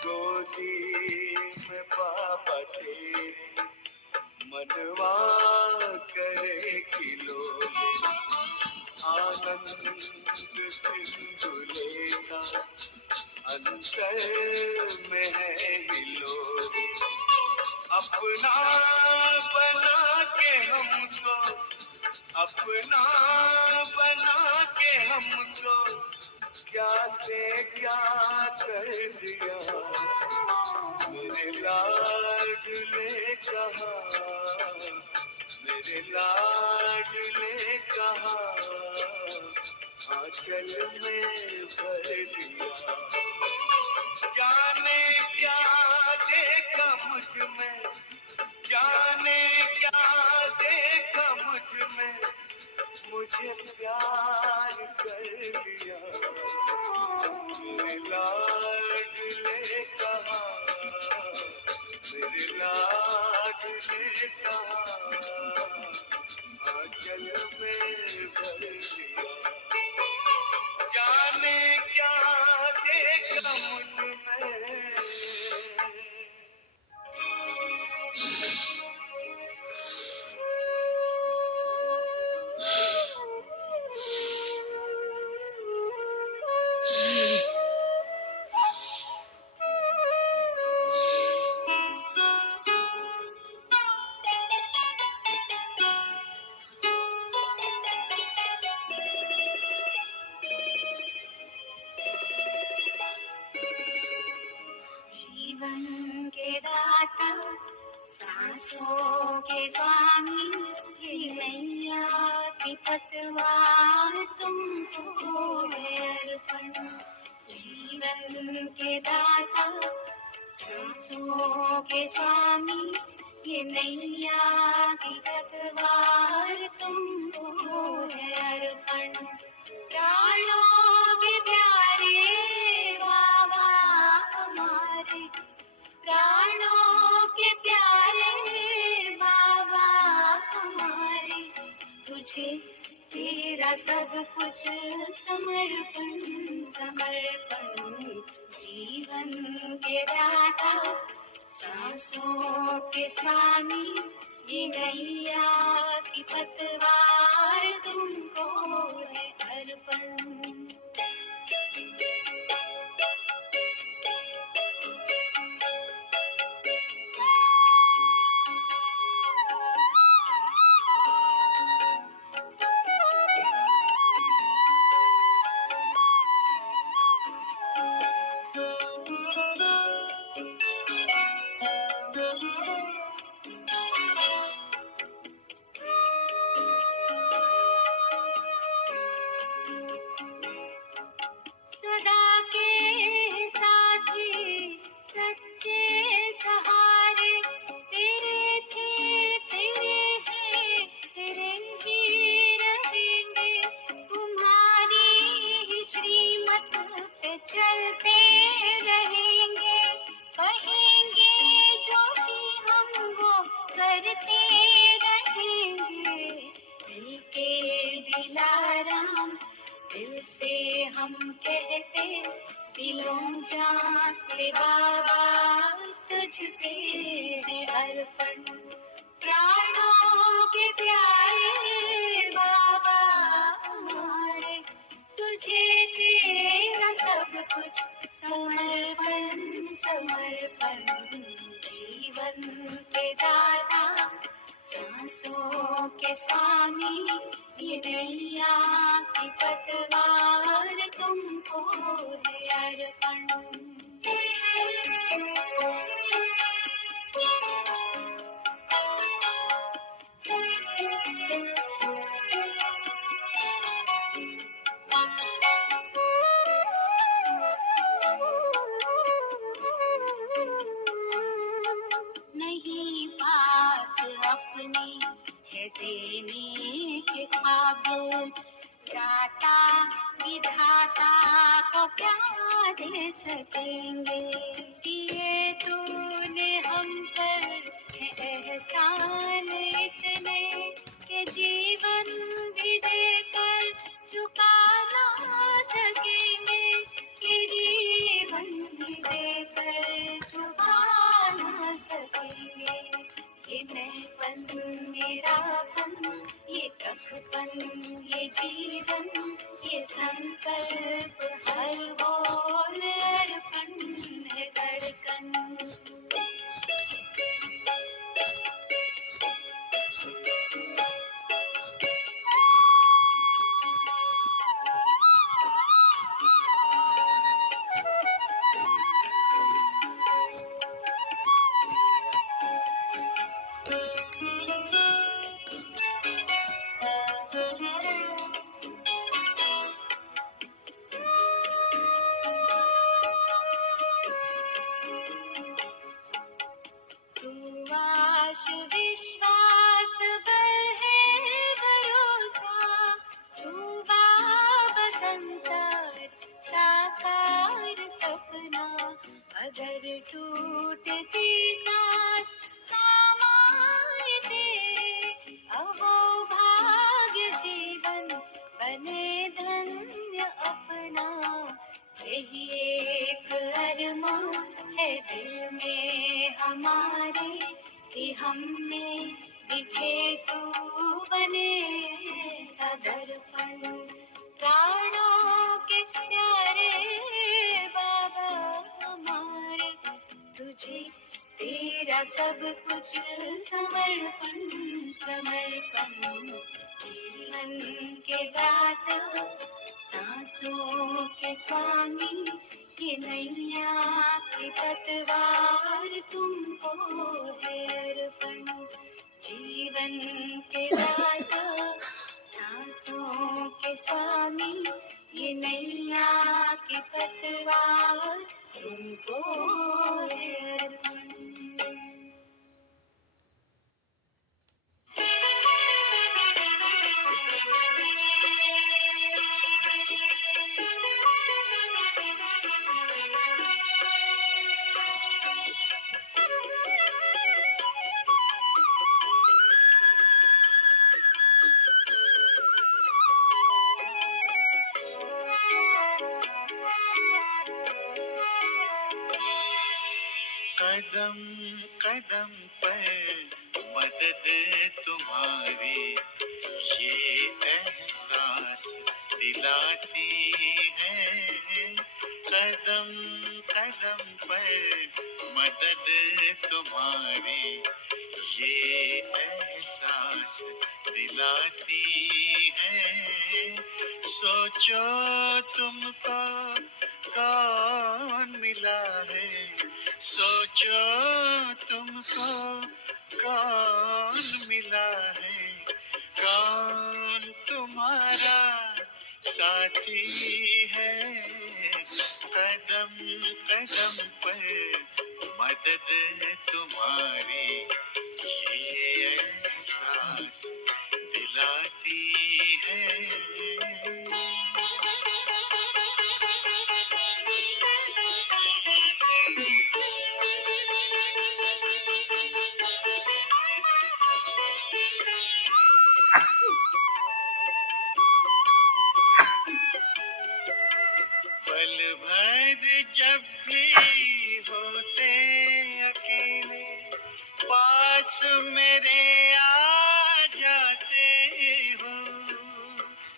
गोदी में बाबा तेरे मनवा करे खिलोले, आनंद सिंधु लेना अंतर में है हिलोले। अपना बना के हमको, अपना बना के हमको क्या से क्या कर दिया। मेरे लाडले कहाँ, मेरे लाडले कहाँ, आंचल में भर दिया। जाने क्या देखा मुझ में, जाने क्या देखा मुझ में, मुझे प्यार कर लिया। मेरे लाडले कहाँ, मेरे लाडले कहाँ, आंचल में भर लिया। जाने क्या देखा मुझ में। जीवन के दाता, सांसों के स्वामी, ये नैया की पतवार तुमको है अर्पण। जीवन के दाता, सांसों के स्वामी, ये नैया की पतवार तुमको है अर्पण। प्राणों के प्यारे बाबा हमारे, प्राणों के प्यारे बाबा हमारे, तुझे तेरा सब कुछ समर्पण समर्पण। जीवन के दाता, सांसों के स्वामी, ये नैया की पतवार तुमको है अर्पण। सदा के साथी, सच्चे सहारे, तेरे थे, तेरे हैं, तेरे ही रहेंगे। तुम्हारी ही श्रीमत पे चलते रहेंगे, कहेंगे जो भी हम वो करते रहेंगे। दिल के दिलाराम, दिल से हम कहते, दिलों जान से बाबा तुझ पे है अर्पण। प्राणों के प्यारे बाबा हमारे, तुझे तेरा सब कुछ समर्पण समर्पण। जीवन के दाता, सांसों के स्वामी, ये नैया की पतवार तुमको है अर्पण। नहीं पास अपने है देने के काबिल, दाता विधाता को क्या दे सकेंगे। दिए तूने हम पर है एहसान इतने, के जीवन भी देकर चुका ना सकेंगे, कि जीवन भी दे ये जीवन, ये संकल्प, हर बोल अर्पण है धड़कन। तू आश विश्वास बल है भरोसा, तू बाब संसार साकार सपना। अगर टूटती सांस काम आए तेरे, अहो भाग्य जीवन बने धन्य अपना। यही एक अरमान है दिल में हमारे, कि हम में दिखे तू बने सदर्पण। प्राणों के प्यारे बाबा हमारे, तुझे तेरा सब कुछ समर्पण समर्पण। जीवन के दाता, सांसों के स्वामी, ये नैया की पतवार तुमको है अर्पण। जीवन के दाता, सांसों के स्वामी, ये नैया की पतवार तुमको है अर्पण। कदम कदम पर मदद तुम्हारी, ये एहसास दिलाती है। कदम कदम पर मदद तुम्हारी, ये एहसास दिलाती है। सोचो तुमको कौन मिला है, सोचो तुमको कौन मिला है। कौन तुम्हारा साथी है। कदम कदम पर मदद तुम्हारी, ये एहसास दिलाती है। पल भर जब भी होते अकेले, पास मेरे आ जाते हो।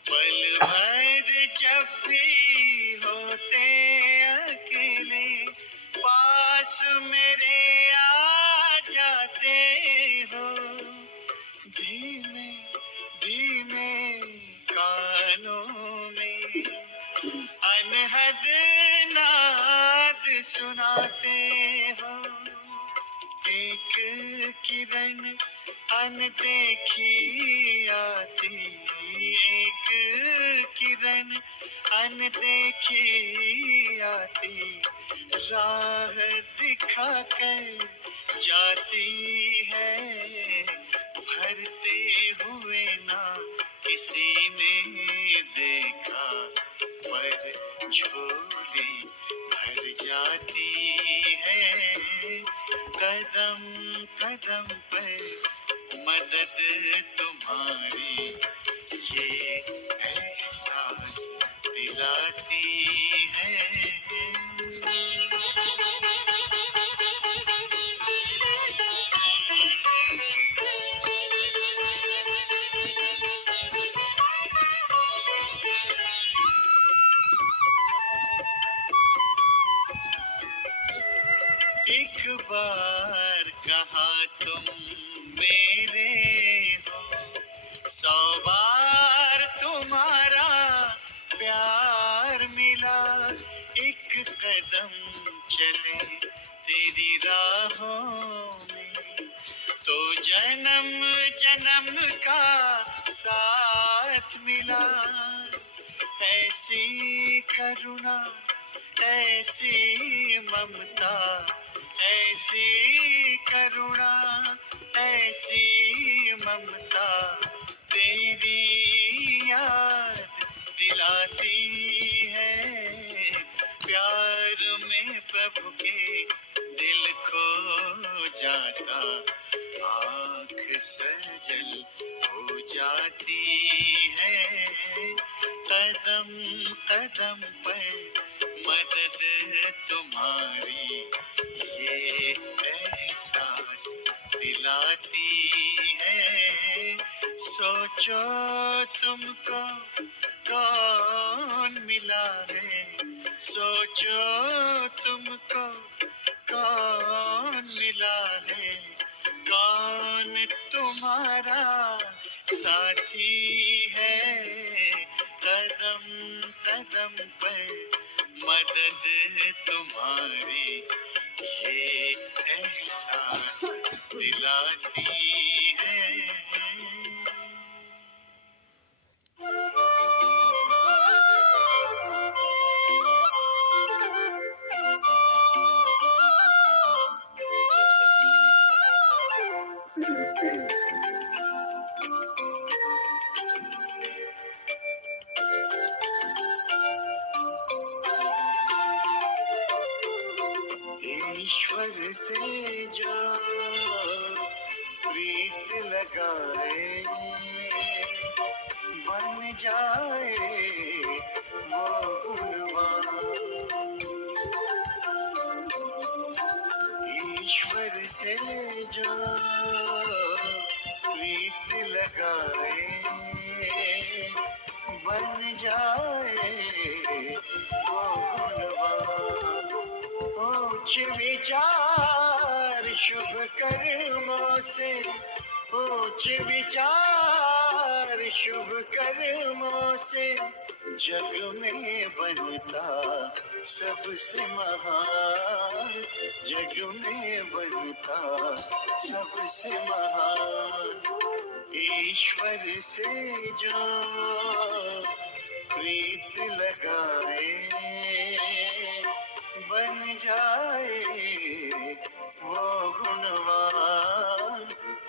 पल भर जब भी होते अकेले, पास मेरे आ जाते हो। धीमे धीमे कानों में अनहद नाद सुनाते हो। एक किरण अनदेखी आती, एक किरण अनदेखी आती, राह दिखाकर जाती है। भरते हुए ना किसी ने देखा, पर झोली भर जाती है। कदम कदम पर मदद तुम्हारी, ये एहसास दिलाती है। एक बार कहा तुम मेरे हो, 100 बार तुम्हारा प्यार मिला। एक कदम चले तेरी राहों में तो जन्म जन्म का साथ मिला। ऐसी करुणा, ऐसी ममता, ऐसी करुणा, ऐसी ममता तेरी याद दिलाती है। प्यार में प्रभु के दिल खो जाता, आँख सजल हो जाती है। कदम कदम पर मदद तुम्हारी ये एहसास दिलाती है। सोचो तुमको कौन मिला है, सोचो तुमको कौन मिला है, कौन तुम्हारा साथी है। कदम कदम पर मदद तुम्हारी ये एहसास दिलाती है। ईश्वर से जो प्रीत लगाए बन जाए वो गुणवान। ईश्वर से जो प्रीत लगाए बन जाए वो गुणवान। उच्च विचार शुभ कर्मों से, उच्च विचार शुभ कर्मों से जग में बनता सबसे महान, जग में बनता सबसे महान। ईश्वर से जो प्रीत लगाए बन जाए वो गुणवान,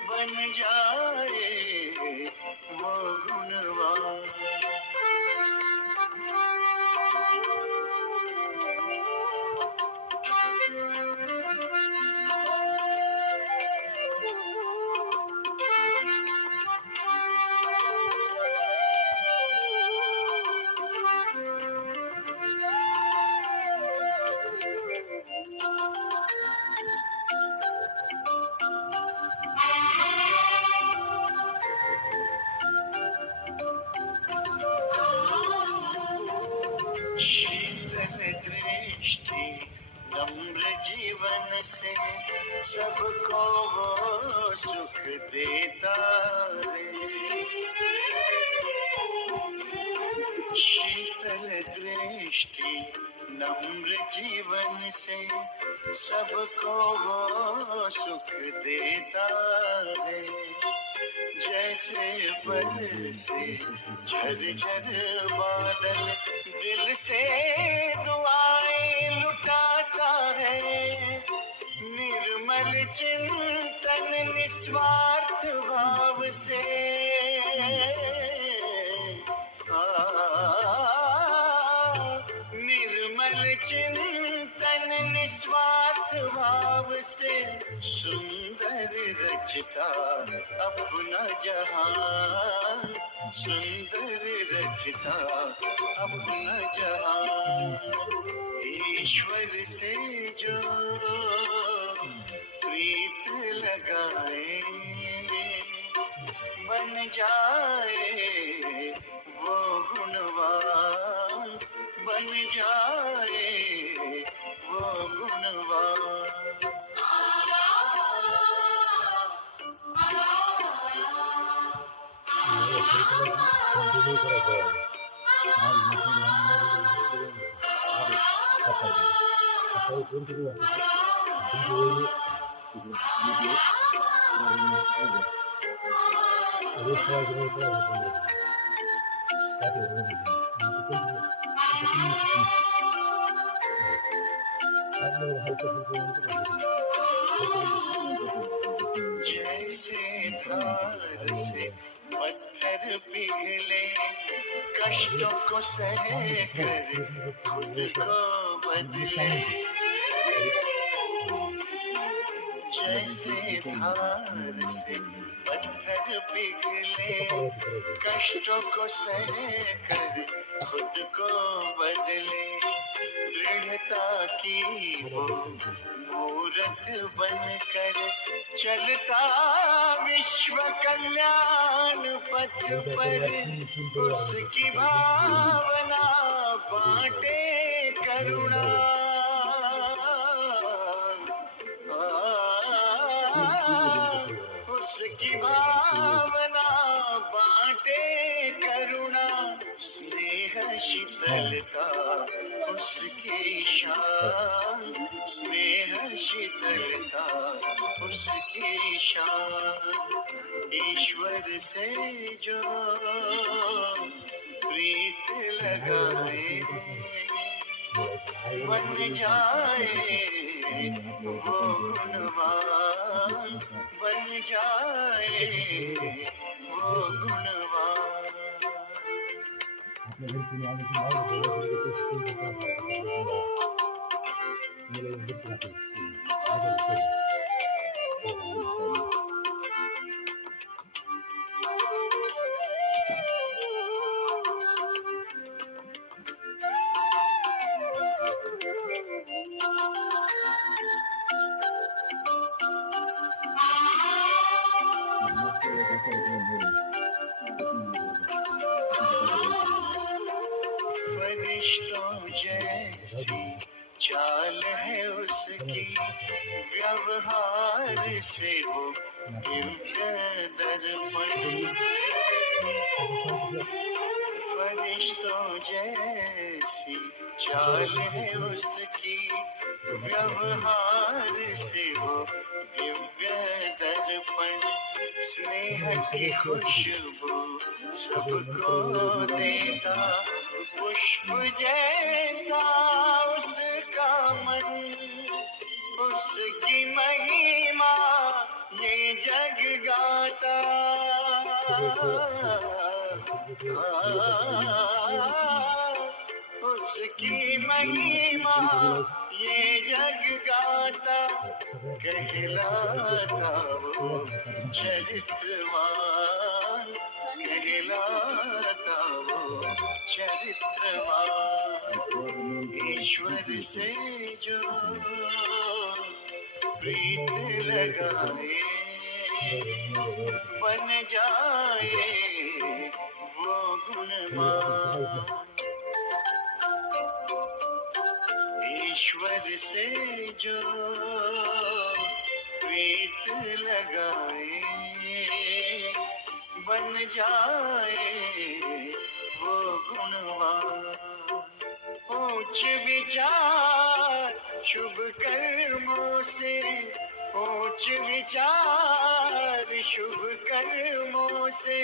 बन जाए वो गुणवान। शीतल दृष्टि नम्र जीवन से सबको वो सुख देता है। शीतल दृष्टि नम्र जीवन से सबको वो सुख देता है। जैसे बरसे झरझर बादल दिल से दुआएं लुटाता है। निर्मल चिंतन निस्वार्थ भाव से निर्मल चिंतन निस्वार्थ भाव से सुंदर रचता अपना जहान, सुंदर रचता अपना जहान। ईश्वर से जो प्रीत लगाए बन जाए वो गुणवान, बन जाए वो गुणवान। कंटिन्यू करायचं आहे. आज नको लहान मुलं आज सकाळी सकाळी कोण किती वाजता तुमची वहिनी रोज ट्राय करायचं जैसे धार से पत्थर पिघले, कष्टों को सह कर खुद को बदले। जैसे धार से पत्थर पिघले, कष्टों को सह कर खुद को बदले। दृढ़ता की वो मूरत बनकर चलता विश्व कल्याण पथ पर, उसकी भावना बांटे करुणा। उसकी भावना बांटे करुणा, स्नेह शीतलता उसकी शान, स्नेह शीतलता उसकी शान। ईश्वर से जो प्रीत लगाए, बन जाए वो गुणवान, बन जाए वो गुणवान। आपल्या घरी कुणी आलं की नाही फरिश्तों जैसी चाल है उसकी, व्यवहार से वो दिव्य दर्पण। फरिश्तों जैसी चाल है उसकी, व्यवहार से वो दिव्य दर्पण। स्नेह की खुशबू सबको देता, पुष्प जैसा उसका मन। उसकी महिमा ये जग गाता, उसकी महिमा ये जग गाता। कहलाता वो चरित्रवान, कहलाता वो चरित्रवान। ईश्वर से जो प्रीत लगाए, बन जाए वो गुणवान। ईश्वर से जो प्रीत लगाए, बन जाए वो गुणवान। ऊंच विचार शुभ कर्मों से, ऊंच विचार शुभ कर्मों से,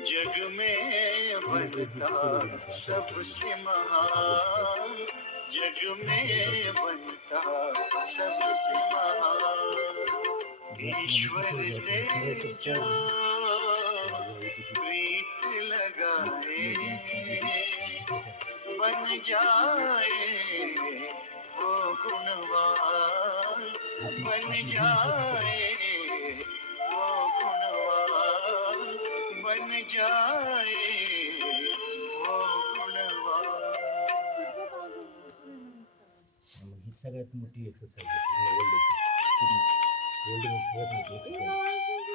जग में बनता सबसे महान, जग में बनता सबसे महान। ईश्वर से जो प्रीत लगाए, बन जाए वो गुणवान, बन जाए वो गुणवान, बन जाए वो गुणवान। ही सगळ्यात मोठी एक्सरसाइज आहे पूर्ण वर्ल्डची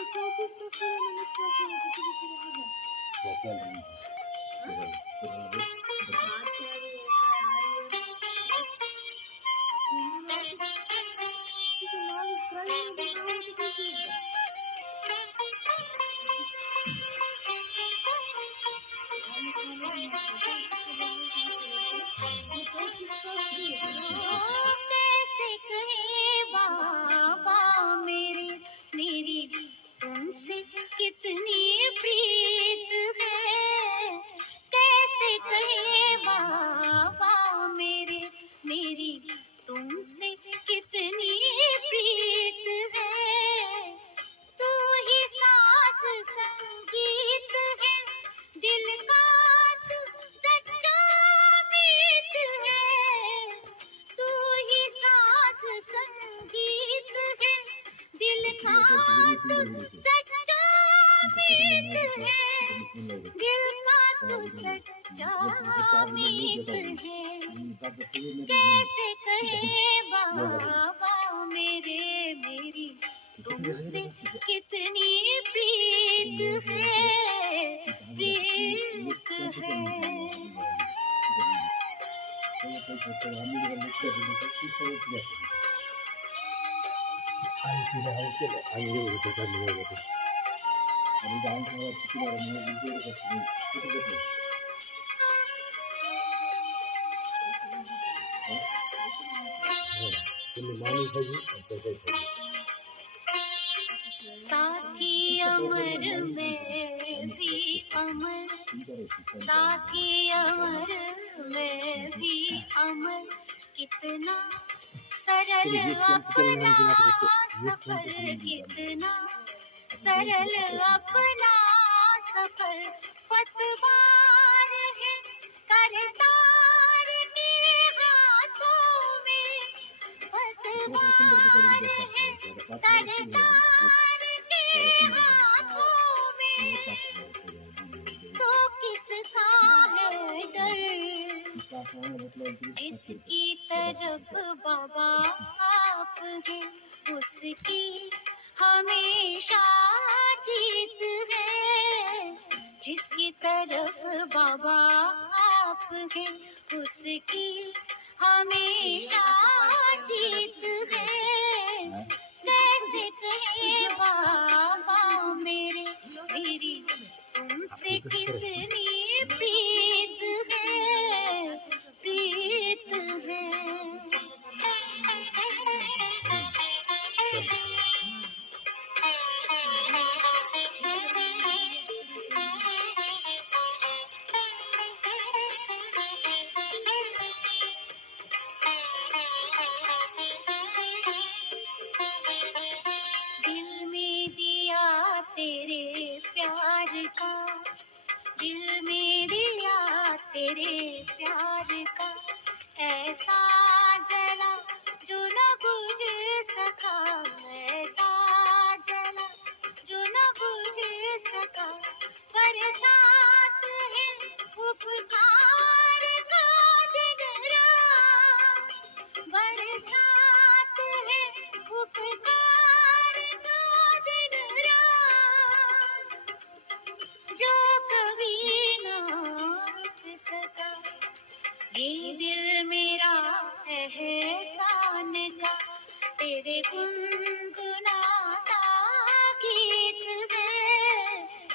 का तू सच्चा मीत है, दिल का तू सच्चा मीत है। कैसे कहे बाबा मेरे, मेरी तुमसे कितनी प्रीत है, प्रीत है। साथी अमर में भी अमर, साथी अमर में भी अमर, कितना सरल अपना सफर, कितना सरल अपना सफर। पतवार है करतार के हाथों में, पतवार है करतार के हाथों में, तो किसका है डर, जिसकी तरफ बाबा आप हैं उसकी हमेशा जीत है, जिसकी तरफ बाबा आप हैं उसकी हमेशा जीत है। कैसे कहे बाबा मेरे, मेरी तुमसे कितनी प्रीत है, प्रीत है। दिल में दिया तेरे प्यार का, दिल में दिया तेरे प्यार का, ऐसा जला जो न बुझ सका, ऐसा जला जो न बुझ सका। बरसात है उपकार का दिन रात, बरसात है उपकार का दिन रात, जो कभी ना रुक सका। ये दिल मेरा एहसान का तेरे गुनगुनाता गीत है,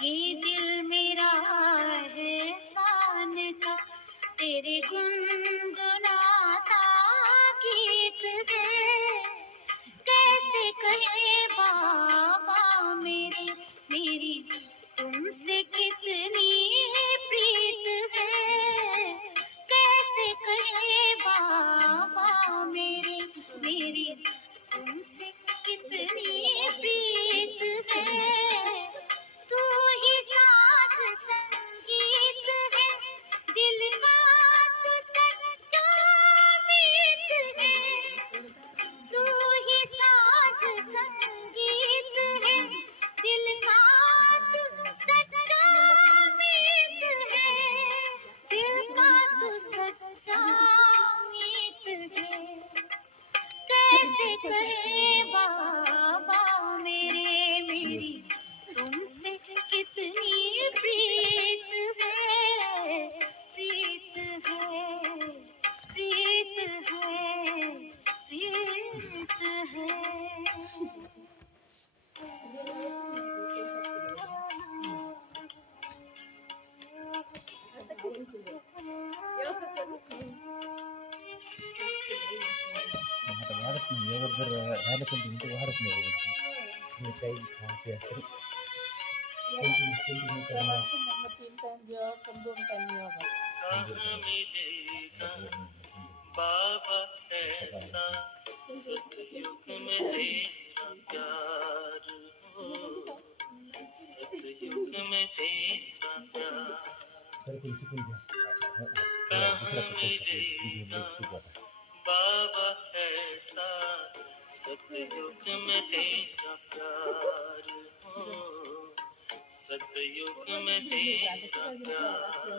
ये दिल मेरा एहसान का तेरे गुनगुनाता गीत है। कैसे कहे बाबा मेरे, मेरी तुमसे कितनी प्रीत है। कैसे कहे बाबा मेरे, मेरी तुमसे कितनी प्रीत है। तू ही साथ संगीत है, दिल का तू सच्चा मीत है। तू ही साथ संगीत है, दिल का तू सच्चा मीत है, दिल का तू सच्चा मीत है। कैसे कहे बाबा मेरे, मेरी तुमसे कितनी प्रीत है, प्रीत है, प्रीत है, प्रीत है। भारत में अगर भारत में तो भारत में ये कई खाते हैं कहाँ मिलेगा बाबा ऐसा सतयुग में तेरा प्यार हो, सतयुग में तेरा प्यार। कहाँ मिलेगा बाबा ऐसा सतयुग में तेरा प्यार हो, सतयुग में तेरा प्यार।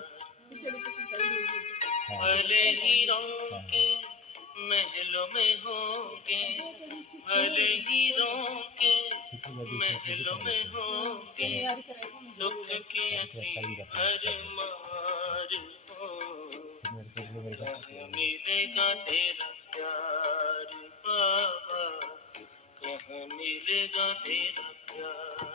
भले हीरों के महलों में होंगे, भले हीरों के महलों में होंगे, सुख के असीम भरमार हो। कहाँ मिलेगा तेरा प्यार बाबा, कहाँ मिलेगा तेरा प्यार।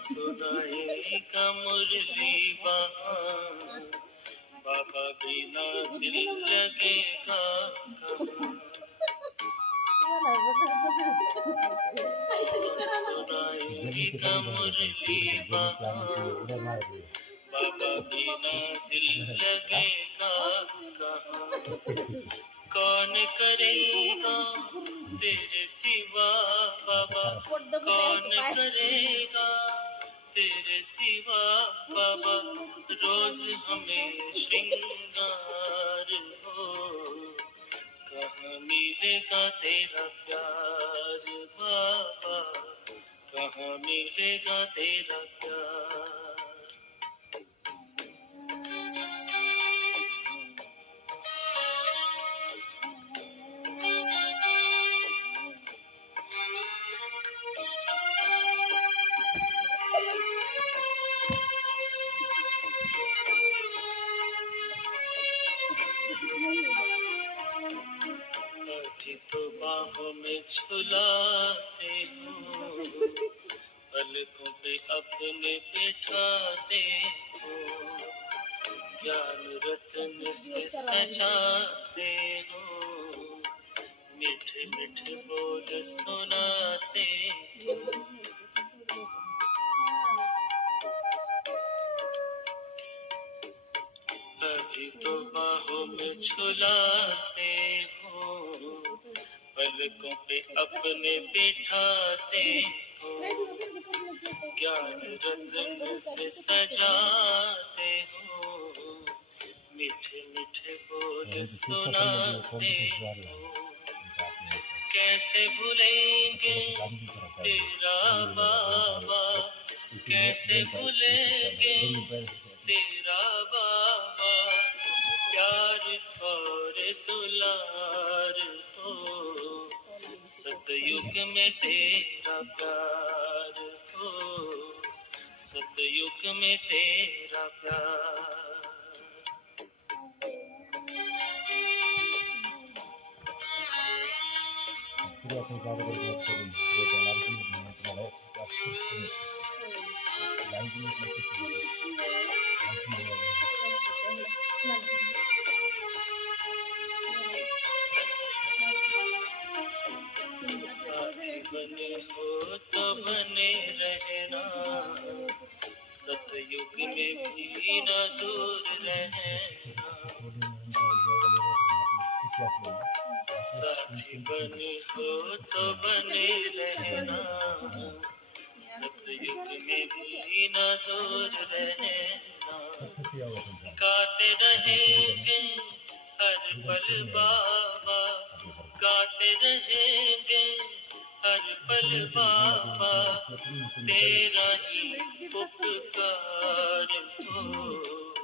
सुनाएगा मुरली वहाँ, बाबा बिना दिल लगेगा कहाँ। सुनाएगा मुरली वहाँ, बाबा बिना दिल लगेगा कहाँ। कौन करेगा तेरे सिवा बाबा, कौन करेगा तेरे सिवा बाबा, रोज हमें श्रृंगार हो। कहाँ मिलेगा तेरा प्यार बाबा, कहाँ मिलेगा तेरा प्यार। अभी तो बाहों में झुलाते हो, पलकों पे अपने बिठाते हो, ज्ञान रत्न से सजाते हो, मीठे मीठे बोल सुनाते हो। अभी तो बाहों में झुलाते हो, पलकों पे अपने बिठाते हो, ज्ञान रत्न से सजाते हो, मीठे मीठे बोल सुनाते हो। कैसे भूलेंगे तेरा बाबा, कैसे भूलेंगे तेरा बाबा, प्यार और दुलार हो। सतयुग में तेरा प्यार हो, सतयुग में तेरा प्यार। साथी बने हो तो बने रहना, सतयुग में भी न दूर रहना। साथी बने हो तो बने रहना, सतयुग में भी न दूर रहना। गाते रहेंगे हर पल बाबा, गाते रहेंगे हर पल बाबा, तेरा ही उपकार हो।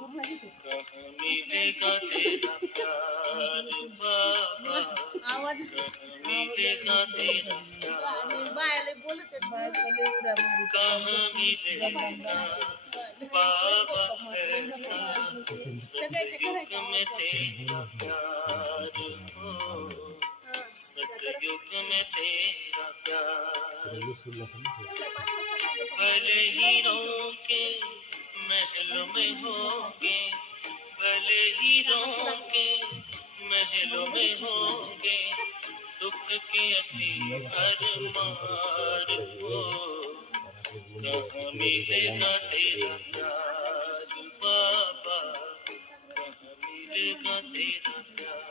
कहाँ मिलेगा तेरा प्यार बाबा, कहाँ मिलेगा तेरा प्यार, कहाँ मिलेगा बाबा ऐसा, सतयुग में तेरा प्यार हो, सतयुग में तेरा प्यार। भले हीरों के महलों में होंगे, भले हीरों के महलों में होंगे, सुख के असीम भरमार हो। कहाँ मिलेगा तेरा प्यार बाबा, का तेरा प्यार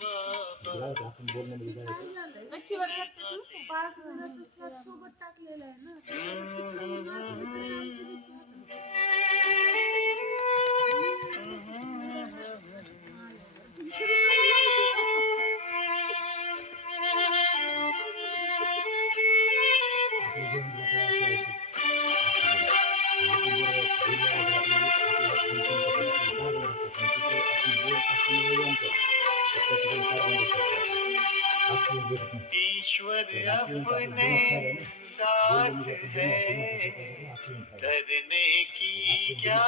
बाबा, आपण बोलणं ते काय झालंय गच्चीवर घातलं तू 5 मिनिटाचं श्वास सोबत टाकलेलं आहे ना तिथून घातलं तरी आमची गच्ची हातलं इकडे नको लावू ईश्वर अपने साथ है, करने की क्या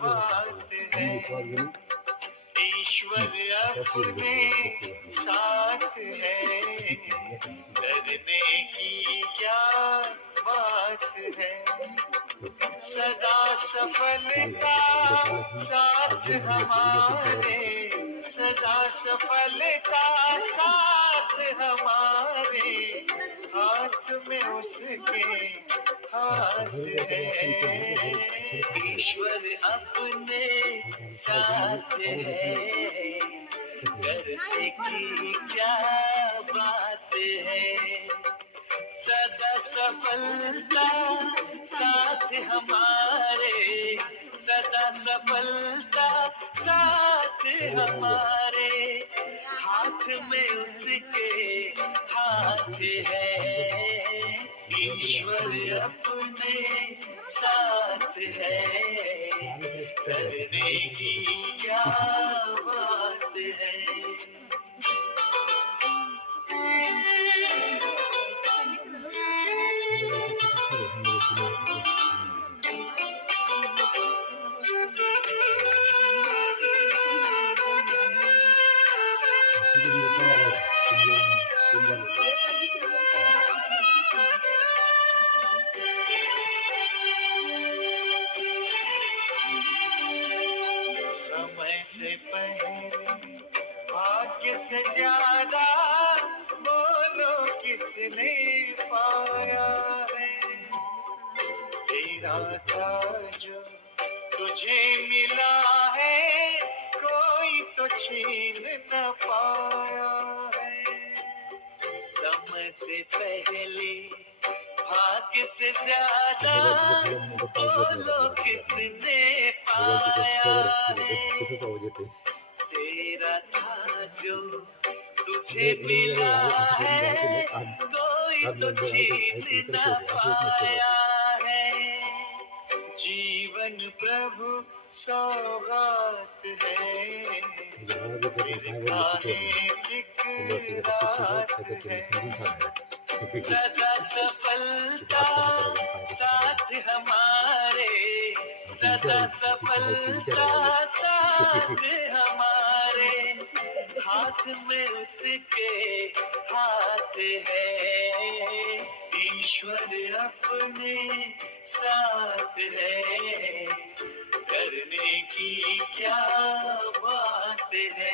बात है। ईश्वर अपने साथ है, करने की क्या बात है। सदा सफलता साथ हमारे, सदा सफलता साथ हमारे, हाथ में उसके हाथ है। ईश्वर अपने साथ है, करने की क्या बात है। सदा सफलता साथ हमारे, सदा सफलता साथ हमारे, हाथ में उसके हाथ है। ईश्वर अपने साथ है, करने की क्या बात है। समय से पहले भाग्य से ज्यादा बोलो किसने पाया है। तेरा था जो तुझे मिला है, कोई तो छीन न पाया है। समय से पहले भाग्य से ज्यादा बोलो किसने पाया है। तेरा था जो तुझे मिला है, कोई तो छीन न पाया है। जीवन प्रभु सौगात है, फिर काहे फिक्रात है। सदा सफलता साथ हमारे, सदा सफलता साथ हमारे, हाथ में उसके हाथ है। ईश्वर अपने साथ है, करने की क्या बात है।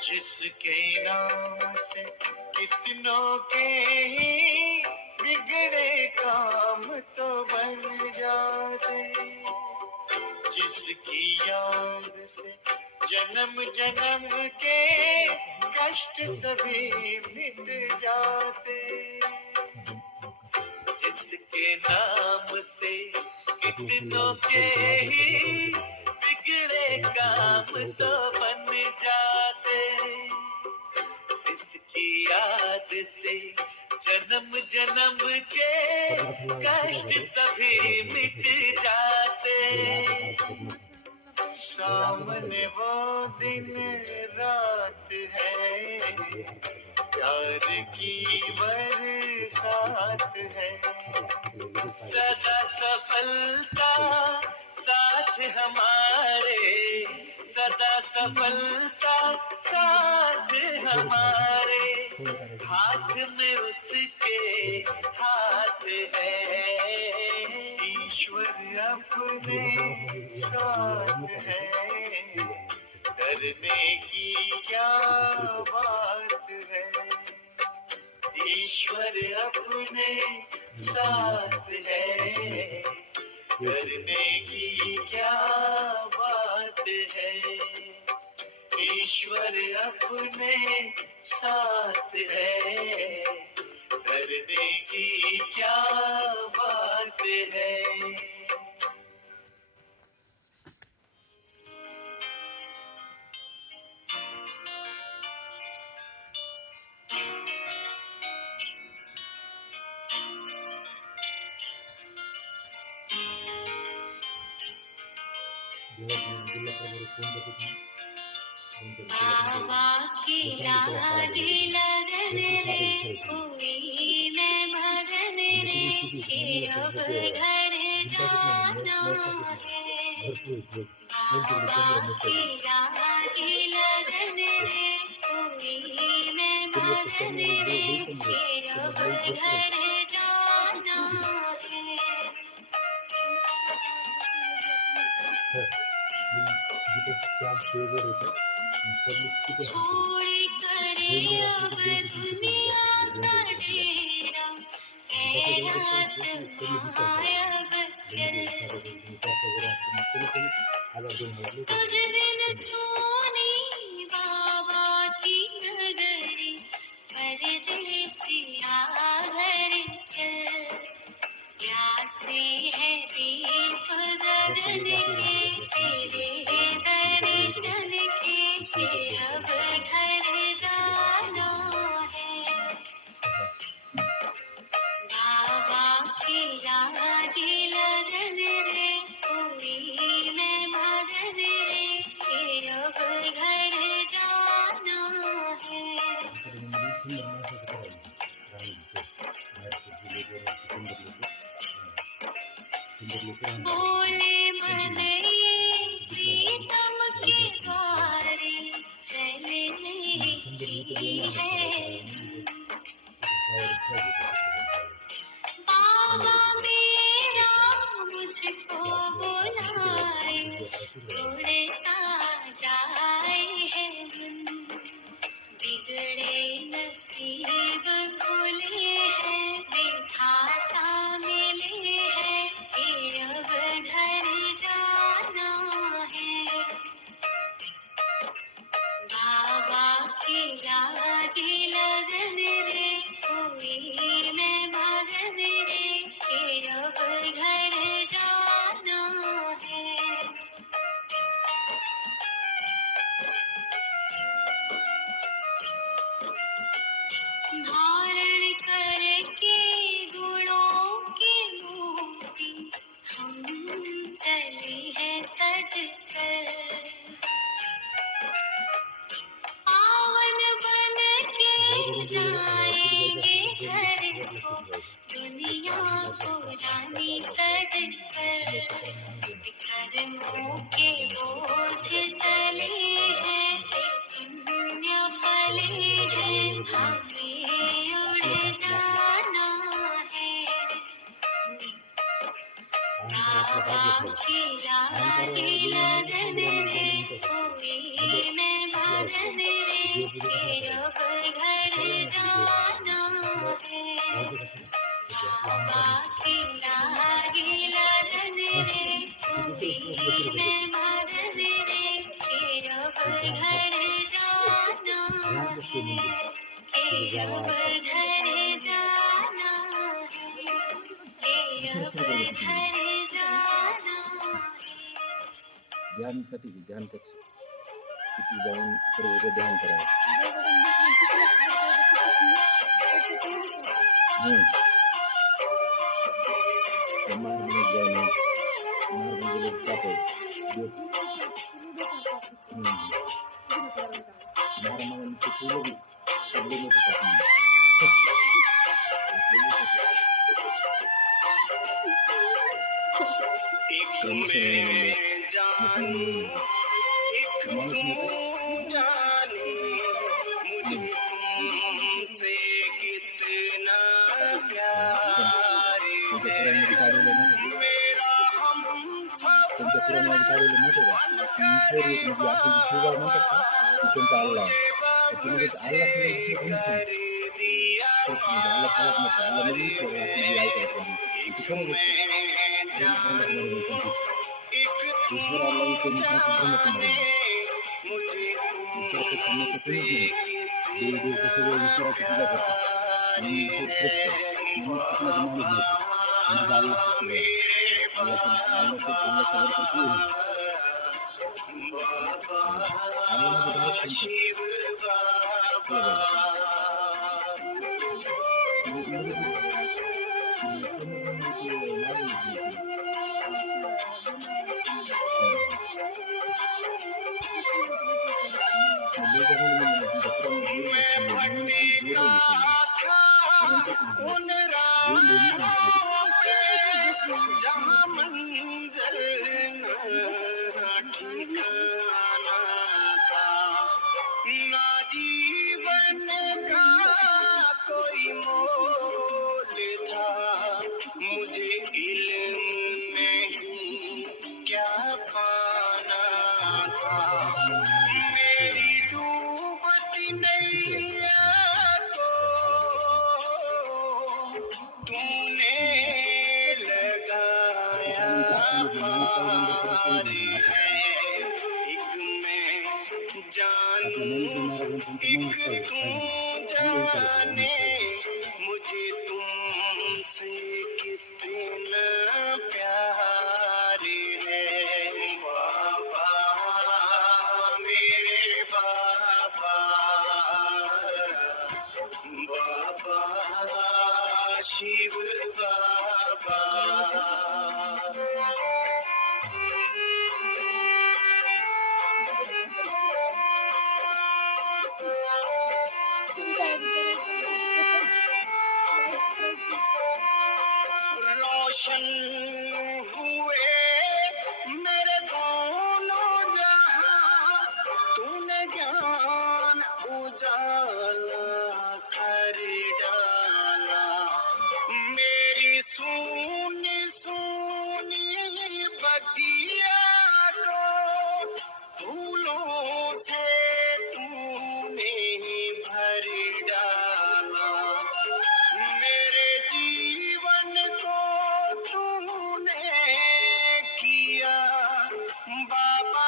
जिसके नाम से कितनों के ही बिगड़े काम तो बन जाते, जिसकी याद से जन्म जन्म के कष्ट सभी मिट जाते। जिसके नाम से कितनों के ही बिगड़े काम तो बन जाते, जिसकी याद से जन्म जन्म के कष्ट सभी मिट जाते। सामने वो दिन रात है, प्यार की बरसात है। सदा सफलता साथ हमारे, सदा सफलता साथ हमारे, हाथ में उसके हाथ है। डरने की क्या बात है, ईश्वर अपने साथ है, डरने की क्या बात है, ईश्वर अपने साथ है, डरने की क्या बात है। बाबा की लाडी लगन रे हुई मैं मगन रे कि अब घर जाना है। बाबा की लाडी लगन रे हुई मैं मगन रे कि अब घर जाना है। छोड़ कर अब दुनिया का डेरा गैरात मायब चल तुझ बिन सोनी बाबा की नगरी परदेसिया घर चल प्यासे है दीप गगन के तेरे दर्शन के अब घर जाना है। बाबा की लाडी लगन रे हुई मैं मगन रे कि अब घर जाना है। बोले मन ये प्रीतम के द्वारे चलने की है। बाबा मेरा मुझको बुलाए उड़ता जाए है मन बिगड़े नसीब खुले हैं विधाता मिले हैं कि अब घर जाना है। बाबा की लाडी लगन रे हुई मैं मगन रे कि अब घर जाना है। धारण करके गुणों की मूर्ति हम चले हैं सज कर पावन बन के जाएंगे घर को दुनिया को रानी तज कर कर्मों के बोझ टले हैं पुण्य फले हैं हमें उड़ जाना है। बाबा की लाडी लगन रे हुई मैं मगन रे कि अब घर जाना है। बाबा की लाडी लगन रे हुई मैं मगन रे कि अब घर जाना है। कि अब घर जाना है। कि अब घर जाना है। ध्यानासाठी ध्यान किती जाऊन सर्व ध्यान करावं. एक मैं जानू एक तू जाने मुझे तुमसे कितना प्यार है मेरा हम सब त्यांच्या पुराणामध्ये काढलेलं माहिती आहे का ईश्वर एक म्हणजे आपण जे शिवबा म्हणतात ना ते त्यांचा अल्ला आहे त्याच्यामध्ये अल्ला सोडून दुसरं कोणीच नाही खरंच म्हणजे अल्ला सगळ्यात मोठा अल्ला म्हणजे ईश्वर आहे आपली जी ऐकायला पाहिजे आणि ती खरं गोष्ट आहे ब्रह्मकुमारी बोलतात ईश्वर अल्ला ईश्वर म्हणजे ब्रह्मकुमारी ईश्वरापेक्षा मोठं कोणीच नाही देवी देवता सगळे ईश्वराची पूजा करतात म्हणून ईश्वर श्रेष्ठ म्हणून चुकण्याची माणूस नव्हती म्हणजे अल्ला सगळं आहे अल्लाच्या वर तर कोणी नाही अल्ला म्हणजे डायरेक्ट जहाँ मंजर ठिकाना था ना जीवन का कोई मोल था मुझे इल्म नहीं क्या पाना था मेरी डूबती नैया को तूने लगाया पार है एक मैं जानूं एक तू जाने मुझे तुमसे कितना प्यार है बाबा मेरे बाबा बाबा शिव बाबा रोशन हुए मेरे दोनों जहां तूने ज्ञान उजाला कर डाला मेरी सुनी सुनी बगिया को फूलों से तूने भर डाला मेरे जीवन को तूने किया बाबा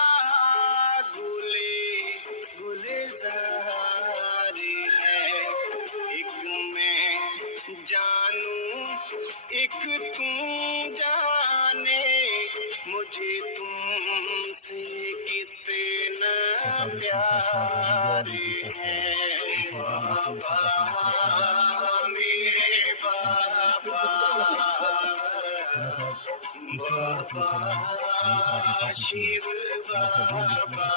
गुलजार है एक मैं जानूं एक तू जाने मुझे तुमसे कितना प्यार है बाबा मेरे बाबा बाबा शिव बाबा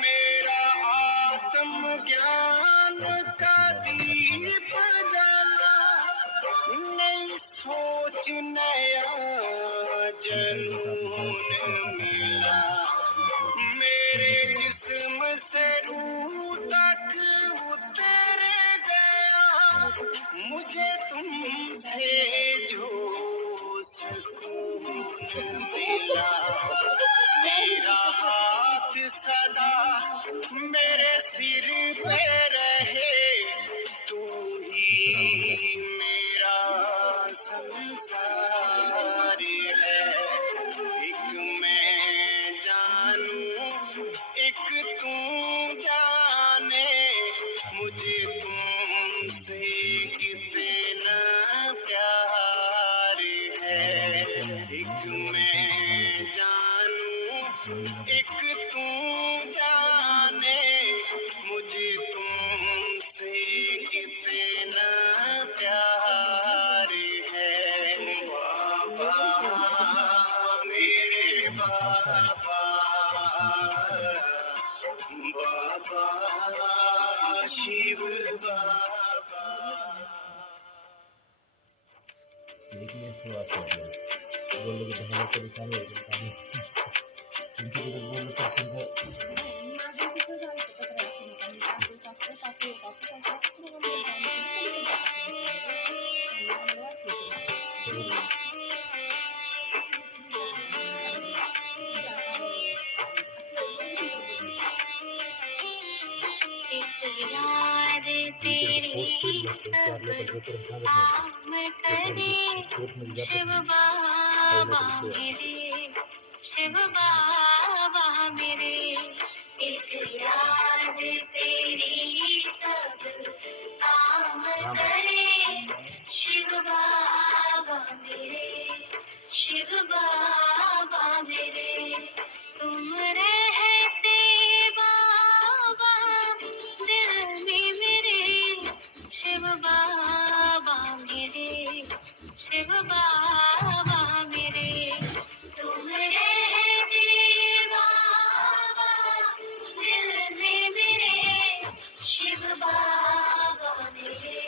मेरा आत्मज्ञान का दीप जला नई सोच नया जनून मिला मेरे जिस्म से रूह तक उतर गया मुझे तुमसे जो सुकून मिला तेरा हाथ सदा मेरे सिर पे रहे तू ही मेरा संसार है एक मैं जानूं एक तू जाने मुझे तुमसे कितना प्यार है एक मैं जानूं एक तू जाने मुझे तुमसे कितना प्यार है बाबा मेरे बाबा बाबा शिव बाबा देखिए सो आपको बोल लोग धर्म को दिखाने तुमच्याकडे बोललं तर तुमचं माझं कसं झालं होतं पत्र असं नका मी काकू काकू काकू काकू काकू काकू बोलत आणि तुम्ही आम्हाला वाचलं एक याद तेरी सब काम करे शिव बाबा मेरे शिव बाबा मेरे एक याद तेरी सब काम करे शिव बाबा मेरे शिव बाबा मेरे तुम रहते बाबा दिल में मेरे शिव बाबा मेरे शिव बाबा मेरे तुम रहते बाबा दिल में मेरे शिव बाबा मेरे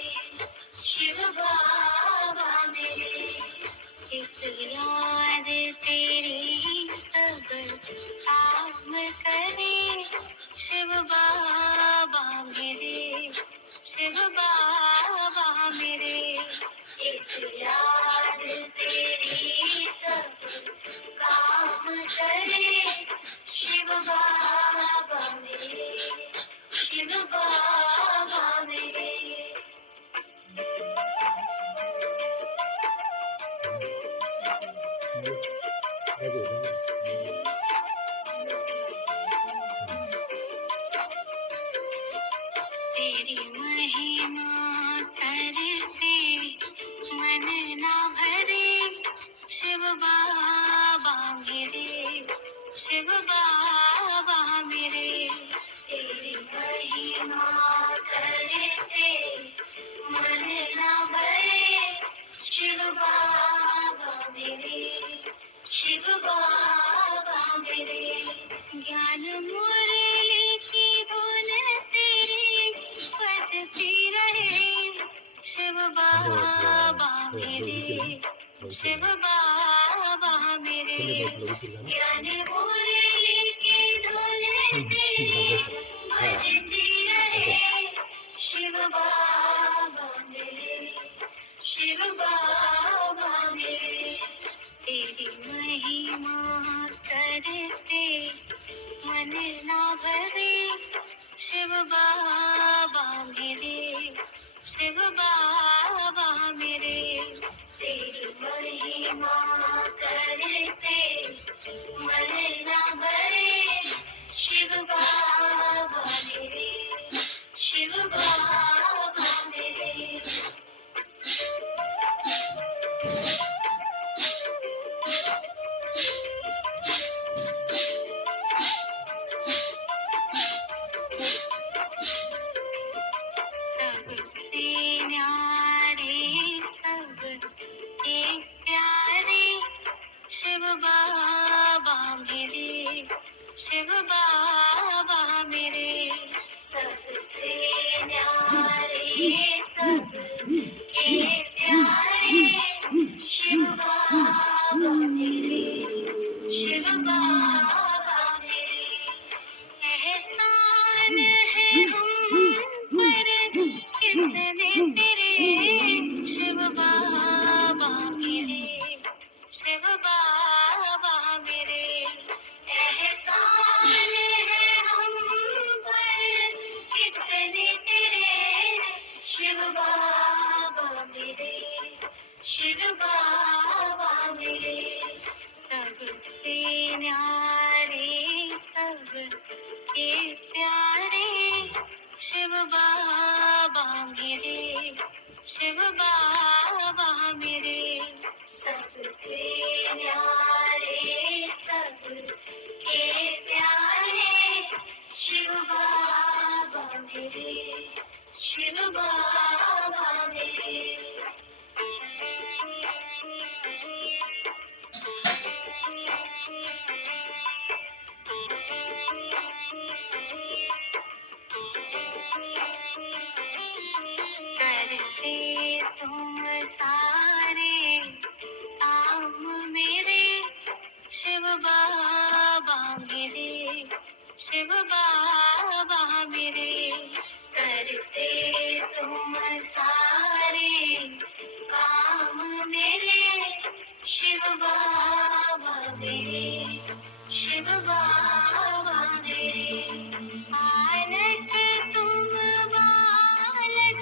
शिव बाबा मेरे एक याद तेरी सब काम करे शिव बाबा मेरे शिव बाबा मेरे एक याद तेरी सब काम करे शिव बाबा मेरे शिव बाबा मेरे तेरी महिमा करते मन ना भरे शिव बाबा मेरे शिव बाबा मेरे तेरी महिमा करते मन ना भरे शिव बाबा मेरे शिव बाबा मेरे ज्ञान मुरली की धुन तेरी बजती रहे शिव बाबा मेरे शिव बाबा मेरे ज्ञान मुरली की धुन तेरी बजती रहे शिव बाबा मेरे शिव बाबा मेरे तेरी महिमा करते मन ना भरे शिव बाबा मेरे शिव बाबा मेरे तेरी महिमा करते मन ना भरे शिव बाबा मेरे शिव बाबा मेरे सबसे न्यारे सबके प्यारे शिव बाबा मेरे शिव बाबा मेरे सबसे न्यारे सबके प्यारे शिव बाबा मेरे शिव बाबा मेरे एहसान है हम पर कितने तेरे शिव बाबा मेरे शिव बाबा मेरे एहसान है हम पर कितने तेरे शिव बाबा मेरे शिव बाबा मेरे सबसे न्यारे सबके प्यारे शिव बाबा मेरे शिव बाबा मेरे सबसे न्यारे सबके प्यारे शिव बाबा मेरे शिव बाबा मेरे करते तुम सारे काम मेरे शिव बाबा शिव बाबा मेरे, शिव बाबा मेरे। बालक तुम बालक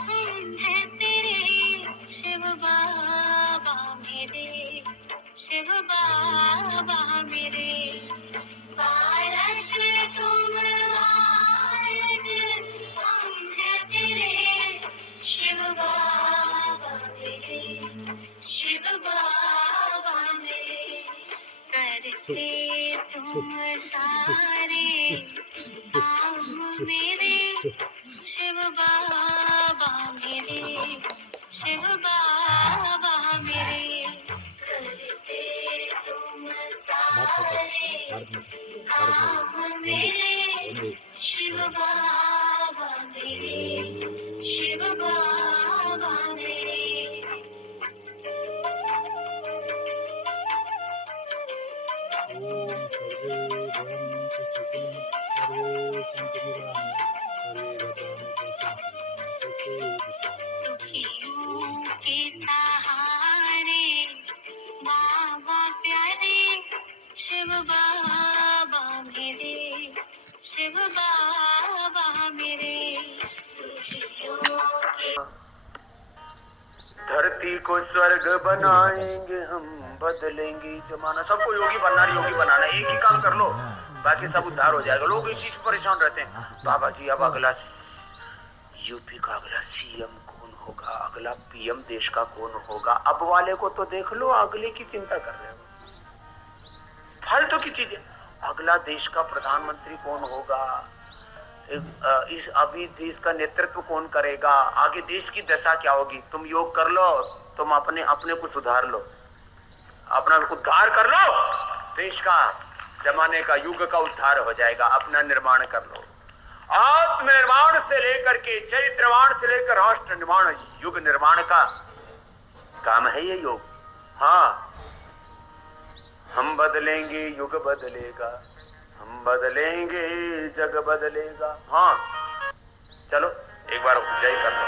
हम हैं तेरे, शिव बाबा मेरे, शिव बाबा मेरे। बालक तुम बालक हम हैं तेरे, शिव बाबा मेरे, शिव बाबा मेरे। करते तुम सारे काम मेरे, शिव बाबा मेरे, शिव बाबा मेरे। करते तुम सारे काम मेरे, शिव बाबा मेरे, शिव बाबा मेरे। ओम सर्वे भवन्तु सुखिनः सर्वे सन्तु निरामयाः सर्वे भद्राणि दुखियों के सहारे बाबा प्यारे, शिव बाबा मेरे, शिव बाबा मेरे। दुखियों के धरती को स्वर्ग बनाएंगे हम, बदलेंगे जमाना। सबको योगी बनना है, एक ही काम कर लो, बाकी सब उद्धार हो जाएगा। लोग इस चीज से परेशान रहते हैं, बाबा जी अब अगला यूपी का अगला सीएम कौन होगा, अगला पीएम देश का कौन होगा। अब वाले को तो देख लो, अगले की चिंता कर रहे हो, फालतू की चीजें। अगला देश का प्रधानमंत्री कौन होगा, इस अभी देश का नेतृत्व कौन करेगा, आगे देश की दशा क्या होगी। तुम योग कर लो, तुम अपने को सुधार लो, अपना उद्धार कर लो, देश का जमाने का युग का उद्धार हो जाएगा। अपना निर्माण कर लो, आत्म निर्माण से लेकर के चरित्र निर्माण से लेकर राष्ट्र निर्माण, युग निर्माण का काम है ये योग। हाँ, हम बदलेंगे युग बदलेगा, हम बदलेंगे जग बदलेगा। हाँ चलो एक बार जय कर लो।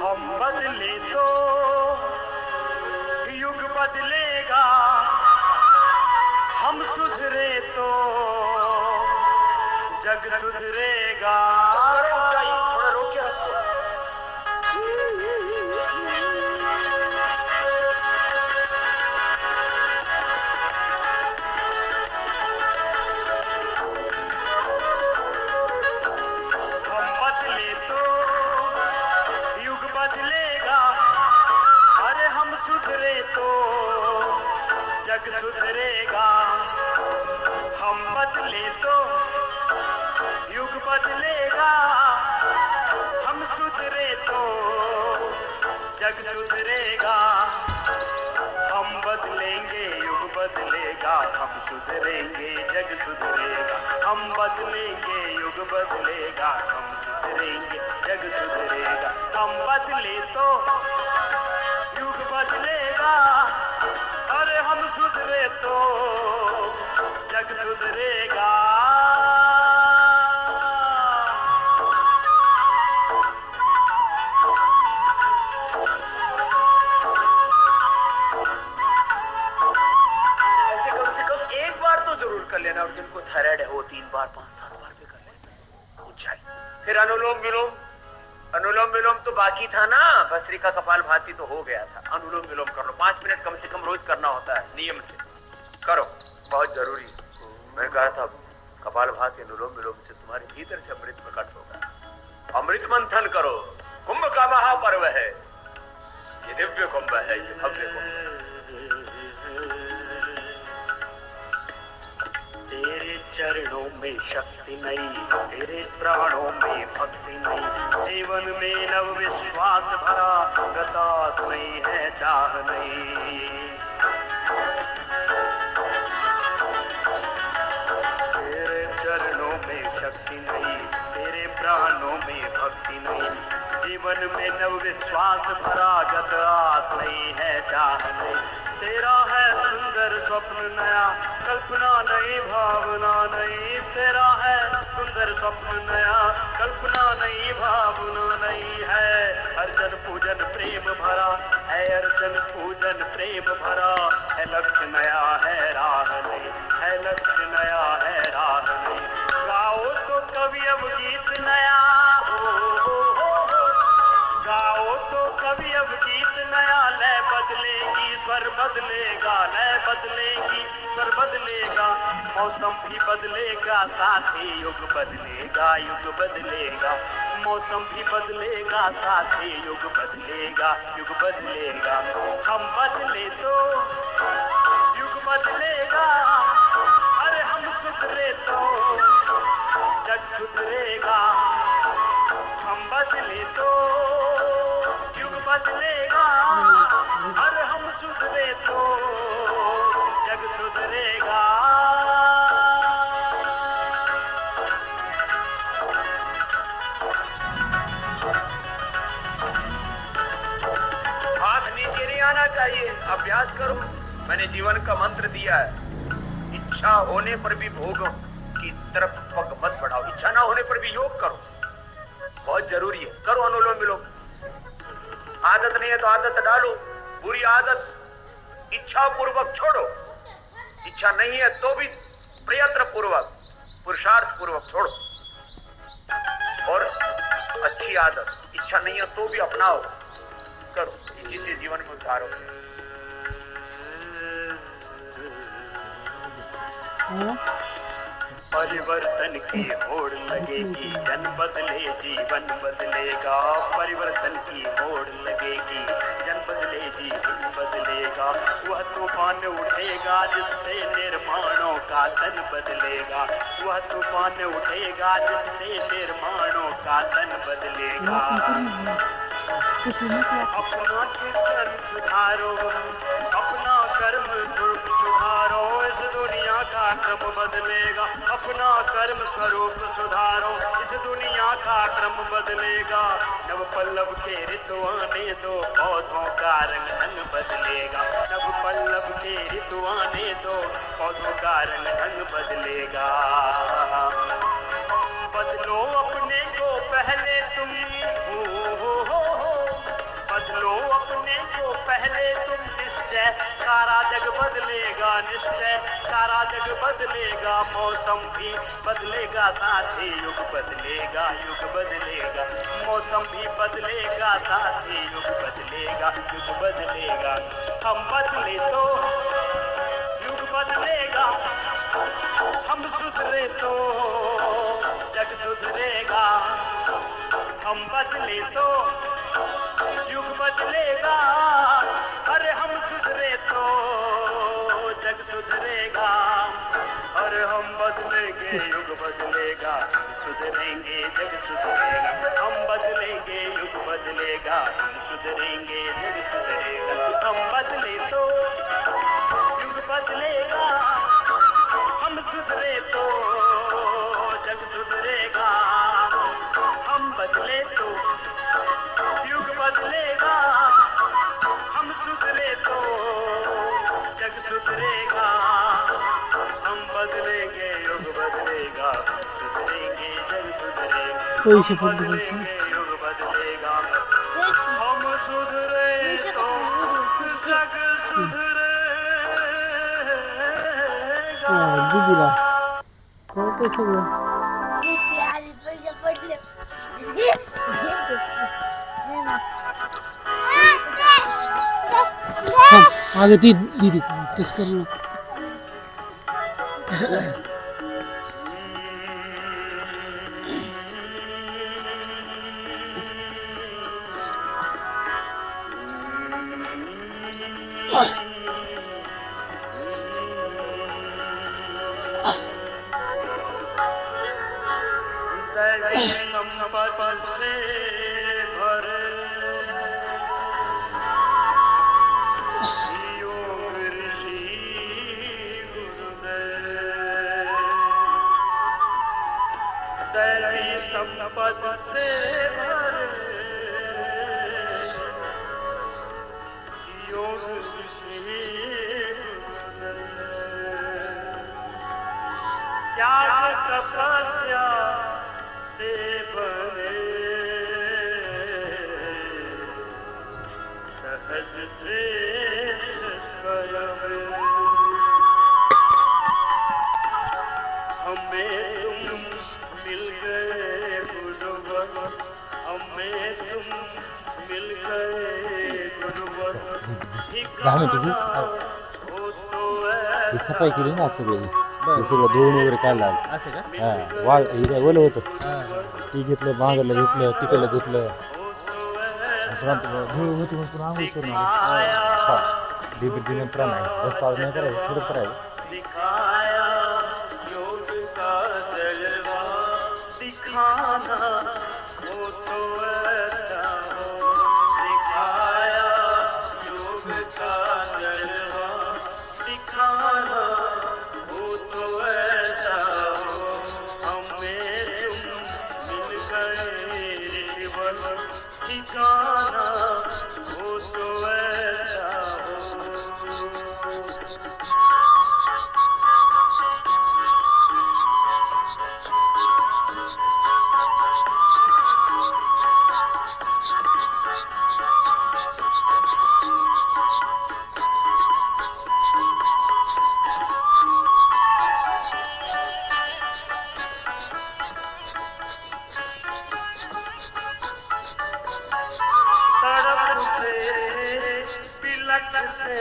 हम बदले तो युग बदलेगा, हम सुधरे तो जग सुधरेगा। थोड़ा रोक के रखो। हम बदले तो युग बदलेगा, अरे हम सुधरे तो जग सुधरेगा। हम बदले तो युग बदलेगा, हम सुधरे तो जग सुधरेगा। हम बदलेंगे युग बदलेगा, हम सुधरेंगे जग सुधरेगा। हम बदलेंगे युग बदलेगा, हम सुधरेंगे जग सुधरेगा। हम बदले तो युग बदलेगा, अरे हम सुधरे तो जग सुधरेगा। जरूर कर लेना, और जिनको थायराइड है वो 3 बार 5 7 बार भी कर लेना, ऊंचाई। फिर अनुलोम विलोम, अनुलोम विलोम तो बाकी था ना, भस्त्रिका कपालभाति तो हो गया था। अनुलोम विलोम कर लो, 5 मिनट कम से कम रोज करना होता है, नियम से करो, बहुत जरूरी है। मैं कहा था कपालभाति अनुलोम विलोम से तुम्हारे भीतर से अमृत प्रकट होगा। अमृत मंथन करो, कुंभ का महापर्व है ये, दिव्य कुंभ है ये, भव्य कुंभ है। तेरे चरणों में शक्ति नहीं, तेरे प्राणों में भक्ति नहीं, जीवन में नव विश्वास भरा, गतास नहीं है चाह नहीं। तेरे चरणों में शक्ति नहीं, तेरे प्राणों में भक्ति नहीं, जीवन में नव विश्वास भरा, गतास नहीं है चाह नहीं। तेरा है सुंदर स्वप्न नया, कल्पना नई भावना नई। तेरा है सुंदर स्वप्न नया, कल्पना नई भावना नई है। अर्चन पूजन प्रेम भरा है, अर्चन पूजन प्रेम भरा है। लक्ष्य नया है राह नहीं, है लक्ष्य नया है राह नहीं। गाओ तो कवि अब गीत नया, हो। गाओ तो कवि अब गीत नया। लय बदलेगी स्वर बदलेगा, लय बदलेगी स्वर बदलेगा। मौसम भी बदलेगा साथी, युग बदलेगा युग बदलेगा। मौसम भी बदलेगा साथी, युग बदलेगा युग बदलेगा। हम बदले तो युग बदलेगा, अरे हम सुधरे तो जग सुधरेगा। हम बदले तो युग बदलेगा, अरे हम सुधरे तो जग सुधरेगा। हाथ नीचे नहीं आना चाहिए, अभ्यास करो। मैंने जीवन का मंत्र दिया है, इच्छा होने पर भी भोगों की तरफ पग मत बढ़ाओ। इच्छा ना होने पर भी योग करो, बहुत जरूरी है। करो अनुलोम विलोम। आदत नहीं है तो आदत डालो, बुरी आदत इच्छा पूर्वक छोड़ो। इच्छा नहीं है तो भी प्रयत्न पूर्वक पुरुषार्थ पूर्वक छोड़ो। और अच्छी आदत इच्छा नहीं है तो भी अपनाओ, करो। इसी से जीवन में उद्धार हो। परिवर्तन की होड़ लगेगी, जन बदले जीवन बदलेगा। परिवर्तन की होड़ लगेगी, जन बदले जीवन बदलेगा। वह तूफान उठेगा जिससे निर्माणों का तन बदलेगा। वह तूफान उठेगा जिससे निर्माणों का तन बदलेगा। अपना कर्म सुधारो, अपना कर्म सुधारो, इस दुनिया का क्रम बदलेगा। अपना कर्म स्वरूप सुधारो, इस दुनिया का क्रम बदलेगा। नव पल्लव के ऋतु आने दो, पौधों का रंग ढंग बदलेगा। नव पल्लव के ऋतु आने दो, पौधों का रंग ढंग बदलेगा। बदलो अपने को पहले तुम, हो। बदलो अपने को पहले तुम, निश्चय सारा जग बदलेगा। निश्चय सारा जग बदलेगा। मौसम भी बदलेगा साथी, युग बदलेगा युग बदलेगा। मौसम भी बदलेगा साथी, युग बदलेगा युग बदलेगा। हम बदले तो युग बदलेगा, हम सुधरे तो जग सुधरेगा। हम बदले तो युग बदलेगा, अरे हम सुधरे तो जग सुधरेगा। अरे हम बदलेंगे युग बदलेगा, सुधरेंगे जग सुधरेगा। हम बदलेंगे युग बदलेगा, सुधरेंगे जग सुधरेगा। हम बदले तो युग बदलेगा, हम सुधरे तो जग सुधरेगा। हम बदले तो युग बदलेगा, हम सुधरे तो जग सुधरेगा। हम बदलेंगे युग बदलेगा, सुधरेंगे जग सुधरेगा। हम बदलेंगे युग बदलेगा, हम सुधरे तो जग सुधरेगा। दिदीला कळतंय सगळं. आगे ती दीदी तस कर ना. संपत से भरे योग ऋषि गुरुदेव, दैवी संपत से भरे योग ऋषि त्याग तपस्या से बने सहज से स्वयं हमें तुम मिल गए गुरुवर हमें तुम मिल गए गुरुवर ही सफाई केली ना असं वेळी ते सगळं धुवून वगैरे काढला असं का हां वाळ हे ओलं होतं ती घेतलं मागलं धुतलं तिकडलं धुतलं धूळ होती म्हणून पुन्हा आंघोळ करून डिबी दिनं प्राण आहे जास्त पाऊस नाही करायचं थोडं करायचं दिखाया योग का जलवा दिखाना हो तो ऐसा हो दिखाया योग का जलवा दिखाना हो तो ऐसा हो हमें तुम मिल गए ऋषिवर ठिकाना हो तो ऐसा हो तड़पते बिलखते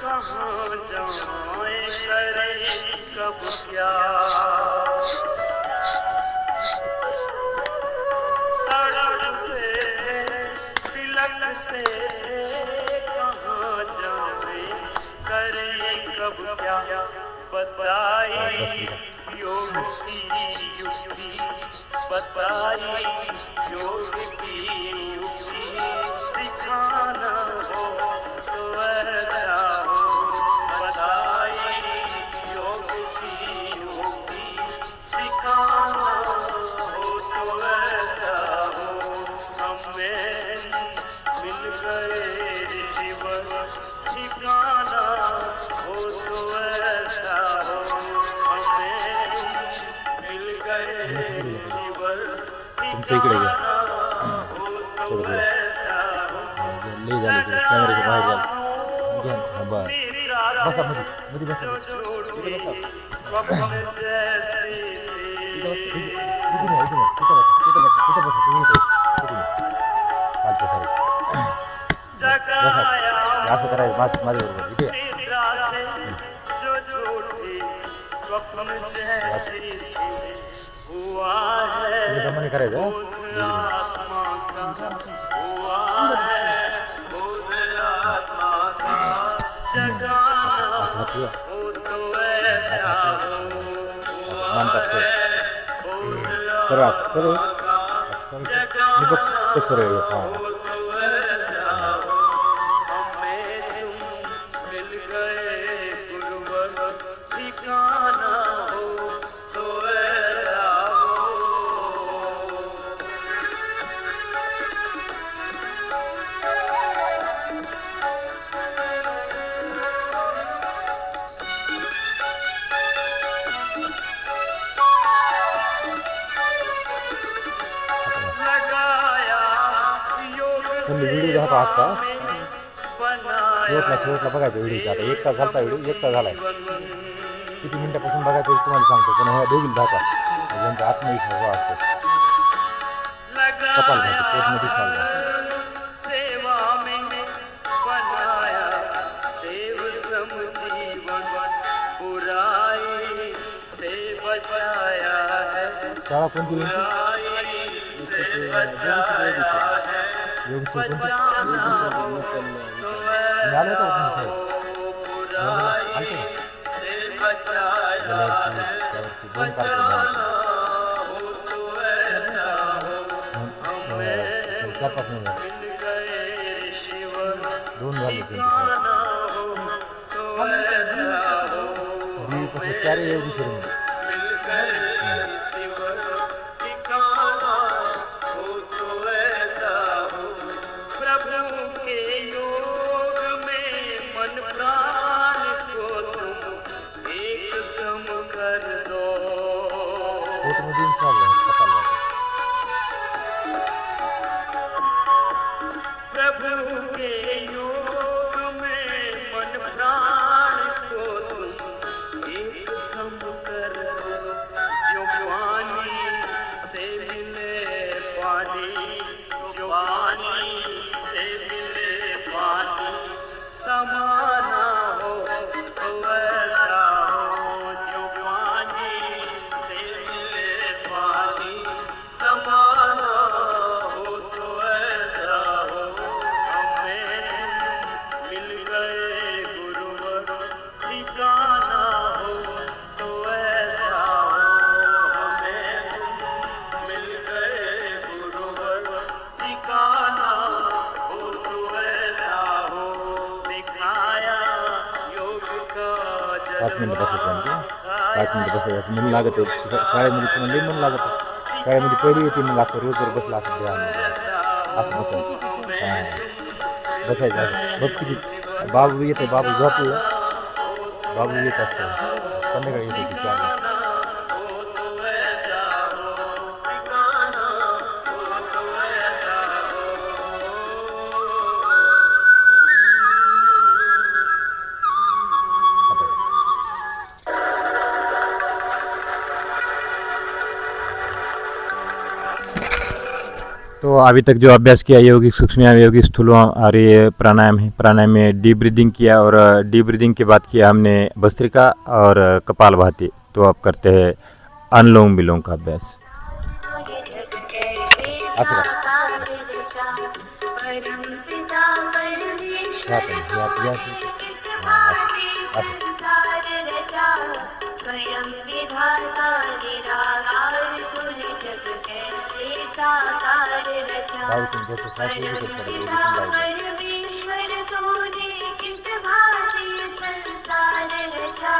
कहाँ जाए करे कब क्या तड़पते बिलखते कहाँ जाए करे कब क्या बताई योग की युक्ति बताई योग की युक्ति सिखाना हो तो ऐसा हो बताई योग की युक्ति सिखाना हो तो ऐसा हो हमें मिल गए ऋषिवर ठिकाना हो तो ऐसा हो हमें मिल गए ऋषिवर तुमच्या इकडे घ्या थोडं थोडं लई झालं ते कॅमेऱ्याच्या बाहेर झालं घ्या हां बस बसा मध्ये बसा इथे बसा इथे बसा तुम्ही इथे चालतं सर बसा असं करायचं माझ्याबरोबर इथे जो झूठी स्वप्न जैसी हुआ है तुम्ही दमाने करायचं आत्मा का हुआ है आत्मा का जगाना हो तो ऐसा हो मानतात सर्व मी बघ कसं हां मिल गए गुरुवर ठिकाना हो तो ऐसा हो लगाया योग तुम्ही व्हिडिओ घ्या आजचा बनाया शेवटला बघायचा व्हिडिओचा आता 1 तास झाला व्हिडिओ 1 तास झाला किती मिनिटापासून बघायचं ते तुम्हाला सांगतो पण ह्या दोघील धाका ज्यांचा आत्मविश्वास वाढतो कपाल घालतो पोटमध्ये चालतो सेवा में बनाया देव सम जीवन बुराई से बचाया है शाळा कोणती बुराई से बचाया है योग बचाना हो तो ऐसा हो बुराई से बचाया है बचाना हो तो ऐसा हो हमें मिल गए ऋषिवर 2 झाले ठिकाना हो तो ऐसा हो त्यांचे चार योग विसरून मिल गए ऋषिवर ठिकाना हो तो ऐसा हो प्रभु के योग में मन प्राण को तुम एक सम कर दिन चालू आहे कपालभाती. प्रभु के योग में मन प्राण को तुम एक सम कर दो, जो पानी से मिले पानी, जो पानी से मिले पानी, समाना हो तो ऐसा हो, जो पानी से मिले पानी, समाना हो तो ऐसा हो. हमें मिल गए गुरुवर, ठिकाना हो तो ऐसा हो. हमें मिल गए गुरुवर, ठिकाना हो तो ऐसा हो. दिखाया योग का 5 मिनिटं बसायचं. 5 मिनिटं बसायचं मन लागत आहे. शाळेमध्ये तुम्हाला लई मन लागत आहे. शाळेमध्ये पहिली होती मग असं रोज जर बसला असं ध्यान असं बसायचं असं बघ किती बाबू येते. बाबू झोपलं. बाबू येत असतं संध्याकाळी येते की 4ला. तो अभी तक जो अभ्यास किया योगिक सूक्ष्म योगिक स्थूल और ये प्राणायाम है. प्राणायाम में डीप ब्रीदिंग किया और डीप ब्रीदिंग के बाद किया हमने भस्त्रिका और कपालभाति. तो अब करते हैं अनुलोम विलोम का अभ्यास. स्वयं विधाता निराकार तुझ जग कैसे साकार रचा. परमेश्वर तूने किस भांति संसार रचा.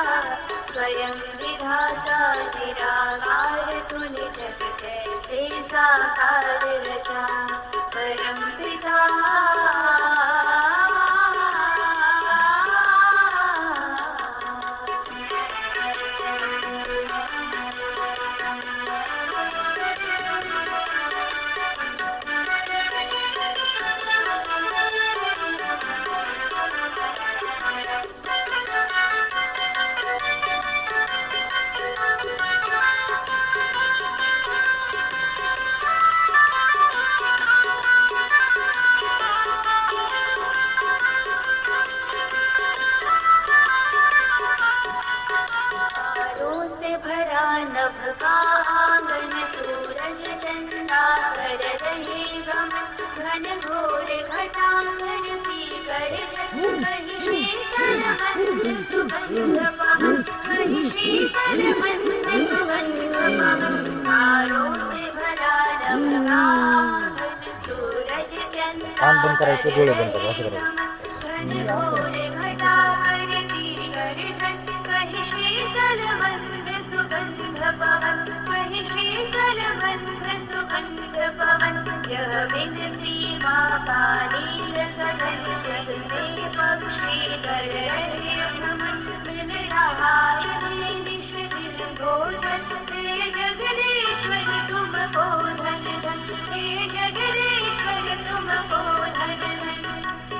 स्वयं विधाता निराकार तूने जग कैसे साकार रचा. परम पिता नभ का आंगन सूरज चंदा कर रहे गम. घन घोर घटांगन की कर जग कहीं शीतल मंद सुगंध पवन. कहीं शीतल मंद सुगंध पवन. तारों से भरा नभ का आंगन सूरज चंदा कर रहे गम. घन घोर घटांगन की कर जग कहीं शीतल मंद सुगंध पवन. वही शीतल मंद सुगंध पवन. यह बिन सीमा का नील गगन जिसमें पक्षी कर रहे भ्रमण. मिल रहा इन्हें निश दिन भोजन. हे जगदीश्वर तुमको धन धन. हे जगदीश्वर तुमको धन धन.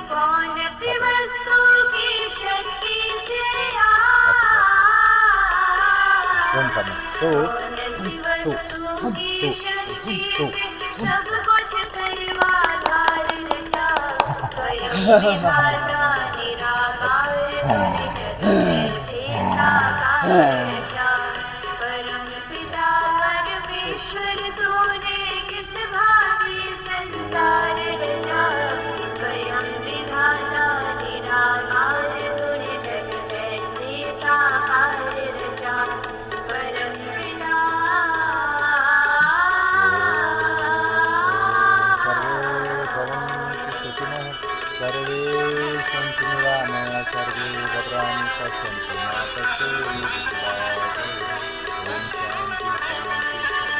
कौन सी वस्तु की शक्ति से सब कुछ सर्वाधार रचा. स्वयं विधाता निराकार तुझ जग कैसे साकार रचा. परम पिता परमेश्वर तूने किस भांति संसार रचा. स्वयं विधाता निराकार तुझ जग कैसे साकार रचा. परम पिता सर्वे सन्तु निरामया सर्वे भद्राणि पश्यन्तु मा कश्चित् दुःखभाग्. ओम शांति शांति शांति.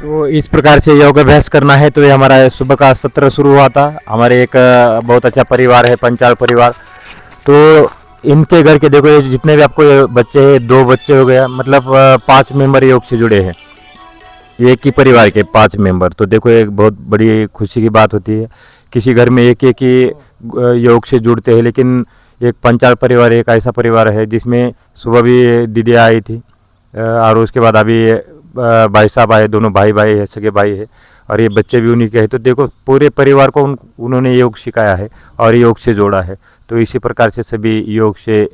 तो इस प्रकार से योग अभ्यास करना है. तो ये हमारा सुबह का सत्र शुरू हुआ था. हमारे एक बहुत अच्छा परिवार है पंचाल परिवार. तो इनके घर के देखो, ये जितने भी आपको ये बच्चे हैं, 2 बच्चे हो गया, मतलब 5 मेंबर योग से जुड़े हैं, एक ही परिवार के 5 मेंबर। तो देखो एक बहुत बड़ी खुशी की बात होती है। किसी घर में एक एक ही योग से जुड़ते हैं, लेकिन एक पंचाल परिवार एक ऐसा परिवार है जिसमें सुबह भी दीदी आई थी, और उसके बाद अभी भाई साहब आए, दोनों भाई भाई है, सगे भाई है, और ये बच्चे भी उन्हीं के हैं। तो देखो पूरे परिवार को उन्होंने योग सिखाया है और योग से जोड़ा है। तो इसी प्रकार से सभी योग से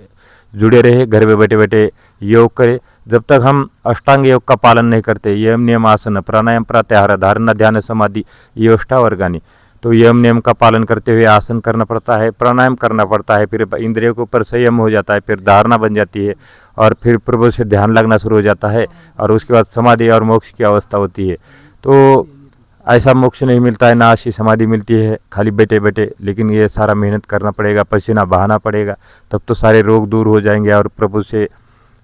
जुड़े रहे, घर में बैठे बैठे योग करें। जब तक हम अष्टांग योग का पालन नहीं करते, यम नियम आसन प्राणायाम प्रत्याहार धारणा ध्यान समाधि ये अष्टावर्गानी, तो यम नियम का पालन करते हुए आसन करना पड़ता है, प्राणायाम करना पड़ता है, फिर इंद्रियों के ऊपर संयम हो जाता है, फिर धारणा बन जाती है, और फिर प्रभु से ध्यान लगना शुरू हो जाता है, और उसके बाद समाधि और मोक्ष की अवस्था होती है। तो ऐसा मोक्ष नहीं मिलता है, ना ऐसी समाधि मिलती है खाली बैठे बैठे, लेकिन ये सारा मेहनत करना पड़ेगा, पसीना बहाना पड़ेगा, तब तो सारे रोग दूर हो जाएंगे और प्रभु से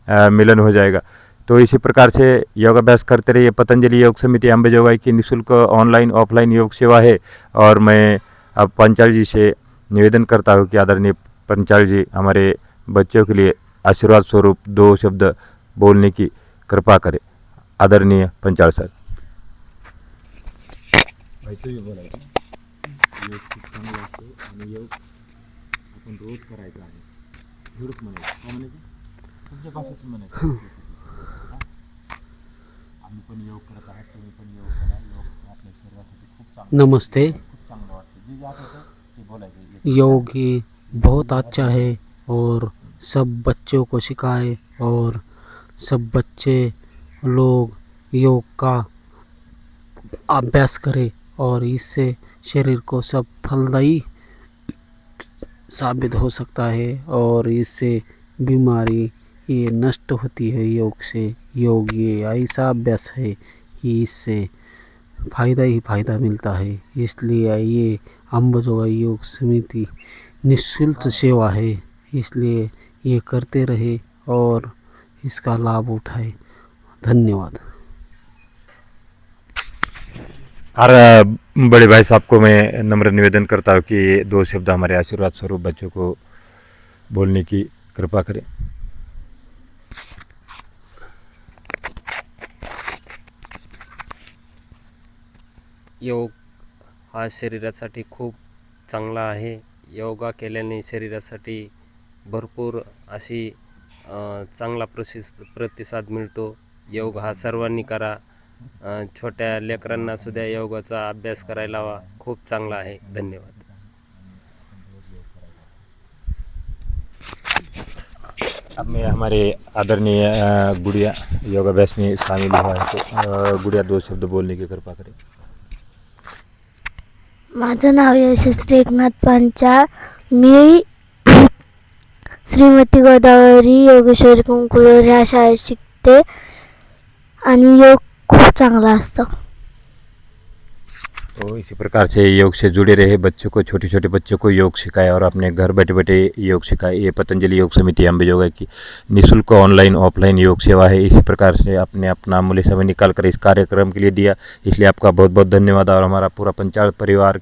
मिलन हो जाएगा। तो इसी प्रकार से योगाभ्यास करते रहिए। पतंजलि योग समिति अंबेजोगाई की निःशुल्क ऑनलाइन ऑफलाइन योग सेवा है, और मैं अब पंचाल जी से निवेदन करता हूँ कि आदरणीय पंचाल जी हमारे बच्चों के लिए आशीर्वाद स्वरूप 2 शब्द बोलने की कृपा करें। आदरणीय पंचाल सर। वैसे बोलायचं योग खूप चांगलं असतो आणि योग आपण रोज करायचा आहे, रोज म्हणायचं काय म्हणायचं तुमच्या भाषेत म्हणायचं आम्ही पण योग करत आहात, तुम्ही पण योग करा, योग आपल्या शरीरासाठी खूप चांगलं नमस्ते। खूप चांगलं वाटतं, जे आठवतं ते बोलायचं। योग ही बहुत अच्छा है और सब बच्चों को सिखाए, और सब बच्चे लोग योग का अभ्यास करें, और इससे शरीर को सब फलदायी साबित हो सकता है, और इससे बीमारी ये नष्ट होती है योग से। योग ये ऐसा अभ्यास है कि इससे फ़ायदा ही फ़ायदा मिलता है। इसलिए ये अंबेजोगाई योग समिति निःशुल्क सेवा है, इसलिए ये करते रहे और इसका लाभ उठाए। धन्यवाद। और बड़े भाई साहब को मैं नम्र निवेदन करता हूँ कि 2 शब्द हमारे आशीर्वाद स्वरूप बच्चों को बोलने की कृपा करें। योग हा शरीरासाठी खूप चांगला आहे। योगा केल्याने शरीरासाठी भरपूर अशी चांगला प्रतिसाद मिळतो। योग हा सर्वांनी करा, छोट्या लेकरांना सुद्धा योगाचा अभ्यास करायला हवा, खूप चांगला आहे। धन्यवाद। अब मैं हमारे आदरणीय गुड़िया योगाभ्यास में शामिल हुआ है, तो गुड़िया 2 शब्द बोलने की कृपा करें। माझं नाव यशस्वी एकनाथ पांचाळ, मी श्रीमती गोदावरी योगेश्वरी कुंकुलवर ह्या शाळेत शिकते, आणि योग खूप चांगला असतो। तो इसी प्रकार से योग से जुड़े रहे, बच्चों को, छोटे छोटे बच्चों को योग सिखाए और अपने घर बैठे बैठे योग सिखाए। ये पतंजलि योग समिति अंबेजोगाई की निःशुल्क ऑनलाइन ऑफलाइन योग सेवा है। इसी प्रकार से आपने अपना अमूल्य समय निकाल कर इस कार्यक्रम के लिए दिया, इसलिए आपका बहुत बहुत धन्यवाद। और हमारा पूरा पंचाल परिवार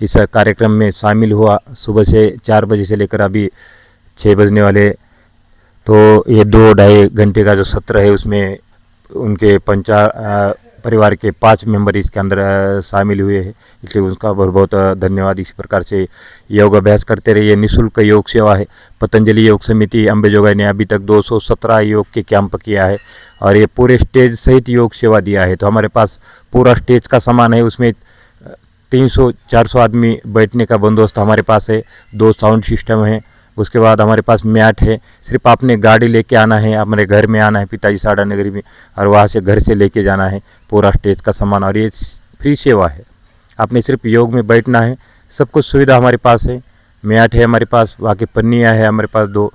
इस कार्यक्रम में शामिल हुआ। सुबह से 4 बजे से लेकर अभी 6 बजने वाले, तो ये 2-2.5 घंटे का जो सत्र है उसमें उनके परिवार के 5 मेंबर इसके अंदर शामिल हुए हैं, इसलिए उसका बहुत बहुत धन्यवाद। इसी प्रकार से योग अभ्यास करते रहिए। निःशुल्क योग सेवा है। पतंजलि योग समिति अंबेजोगाई ने अभी तक 217 योग के कैंप किया है, और ये पूरे स्टेज सहित योग सेवा दिया है। तो हमारे पास पूरा स्टेज का सामान है, उसमें 300-400 आदमी बैठने का बंदोबस्त हमारे पास है। 2 साउंड सिस्टम है, उसके बाद हमारे पास मैट है। सिर्फ आपने गाड़ी लेके आना है, हमारे घर में आना है पिताजी साड़ा नगरी में, और वहाँ से घर से लेके जाना है पूरा स्टेज का सामान, और ये फ्री सेवा है। आपने सिर्फ योग में बैठना है, सब कुछ सुविधा हमारे पास है। मैट है हमारे पास, वहाँ की पन्नियाँ है हमारे पास, 2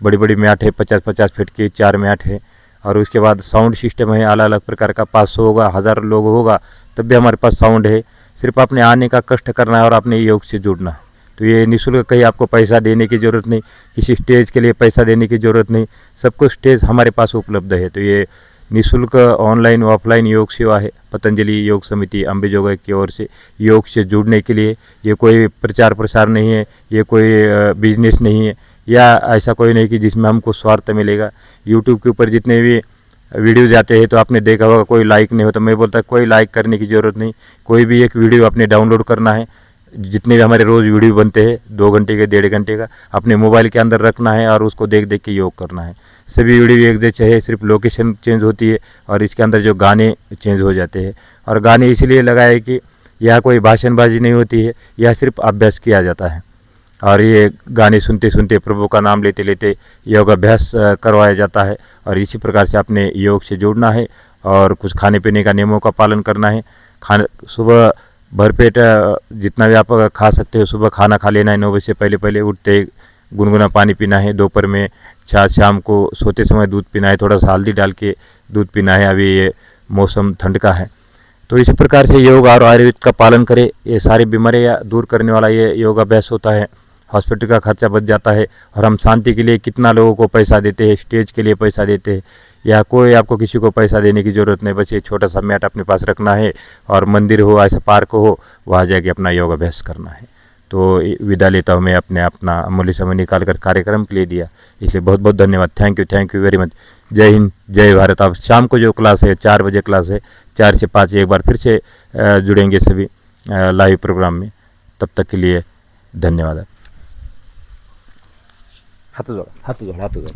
बड़ी बड़ी मैट है, 50-50 फीट की 4 मैट है। और उसके बाद साउंड सिस्टम है अलग अलग प्रकार का, 500 होगा, 1000 लोग होगा तब भी हमारे पास साउंड है। सिर्फ आपने आने का कष्ट करना है और आपने योग से जुड़ना है। तो ये निःशुल्क, कहीं आपको पैसा देने की ज़रूरत नहीं, किसी स्टेज के लिए पैसा देने की ज़रूरत नहीं, सब कुछ स्टेज हमारे पास उपलब्ध है। तो ये निःशुल्क ऑनलाइन ऑफलाइन योग सेवा है पतंजलि योग समिति अंबेजोगाई की ओर से। योग से जुड़ने के लिए ये कोई प्रचार प्रसार नहीं है, ये कोई बिजनेस नहीं है, या ऐसा कोई नहीं कि जिसमें हमको स्वार्थ मिलेगा। यूट्यूब के ऊपर जितने भी वीडियो जाते हैं तो आपने देखा होगा कोई लाइक नहीं होता। मैं बोलता कोई लाइक करने की ज़रूरत नहीं, कोई भी एक वीडियो आपने डाउनलोड करना है, जितने भी हमारे रोज़ वीडियो बनते हैं 2 घंटे के 1.5 घंटे का, अपने मोबाइल के अंदर रखना है और उसको देख देख के योग करना है। सभी वीडियो एक जैसे है, सिर्फ लोकेशन चेंज होती है और इसके अंदर जो गाने चेंज हो जाते हैं। और गाने इसलिए लगाए कि यह कोई भाषणबाजी नहीं होती है, यह सिर्फ अभ्यास किया जाता है। और ये गाने सुनते सुनते प्रभु का नाम लेते लेते योग अभ्यास करवाया जाता है। और इसी प्रकार से अपने योग से जुड़ना है और कुछ खाने पीने का नियमों का पालन करना है। सुबह भरपेट जितना भी आप खा सकते हो, सुबह खाना खा लेना है, 9 बजे से पहले पहले उठते गुनगुना पानी पीना है, दोपहर में छाछ, शाम को सोते समय दूध पीना है, थोड़ा सा हल्दी डाल के दूध पीना है। अभी ये मौसम ठंड का है, तो इसी प्रकार से योग और आयुर्वेद का पालन करें। ये सारी बीमारियाँ दूर करने वाला ये योग अभ्यास होता है। हॉस्पिटल का खर्चा बच जाता है और हम शांति के लिए कितना लोगों को पैसा देते हैं, स्टेज के लिए पैसा देते हैं, या कोई आपको किसी को पैसा देने की ज़रूरत नहीं। बस ये छोटा सा मैट अपने पास रखना है और मंदिर हो, ऐसा पार्क हो, वहाँ जाके अपना योग अभ्यास करना है। तो विदा लेता हूँ मैं, अपना अमूल्य समय निकाल कर कार्यक्रम के लिए दिया, इसलिए बहुत बहुत धन्यवाद। Thank you very much. जय हिंद, जय भारत। अब शाम को जो क्लास है 4 बजे क्लास है, 4 से 5 एक बार फिर से जुड़ेंगे सभी लाइव प्रोग्राम में। तब तक के लिए धन्यवाद। हाथ जोड़।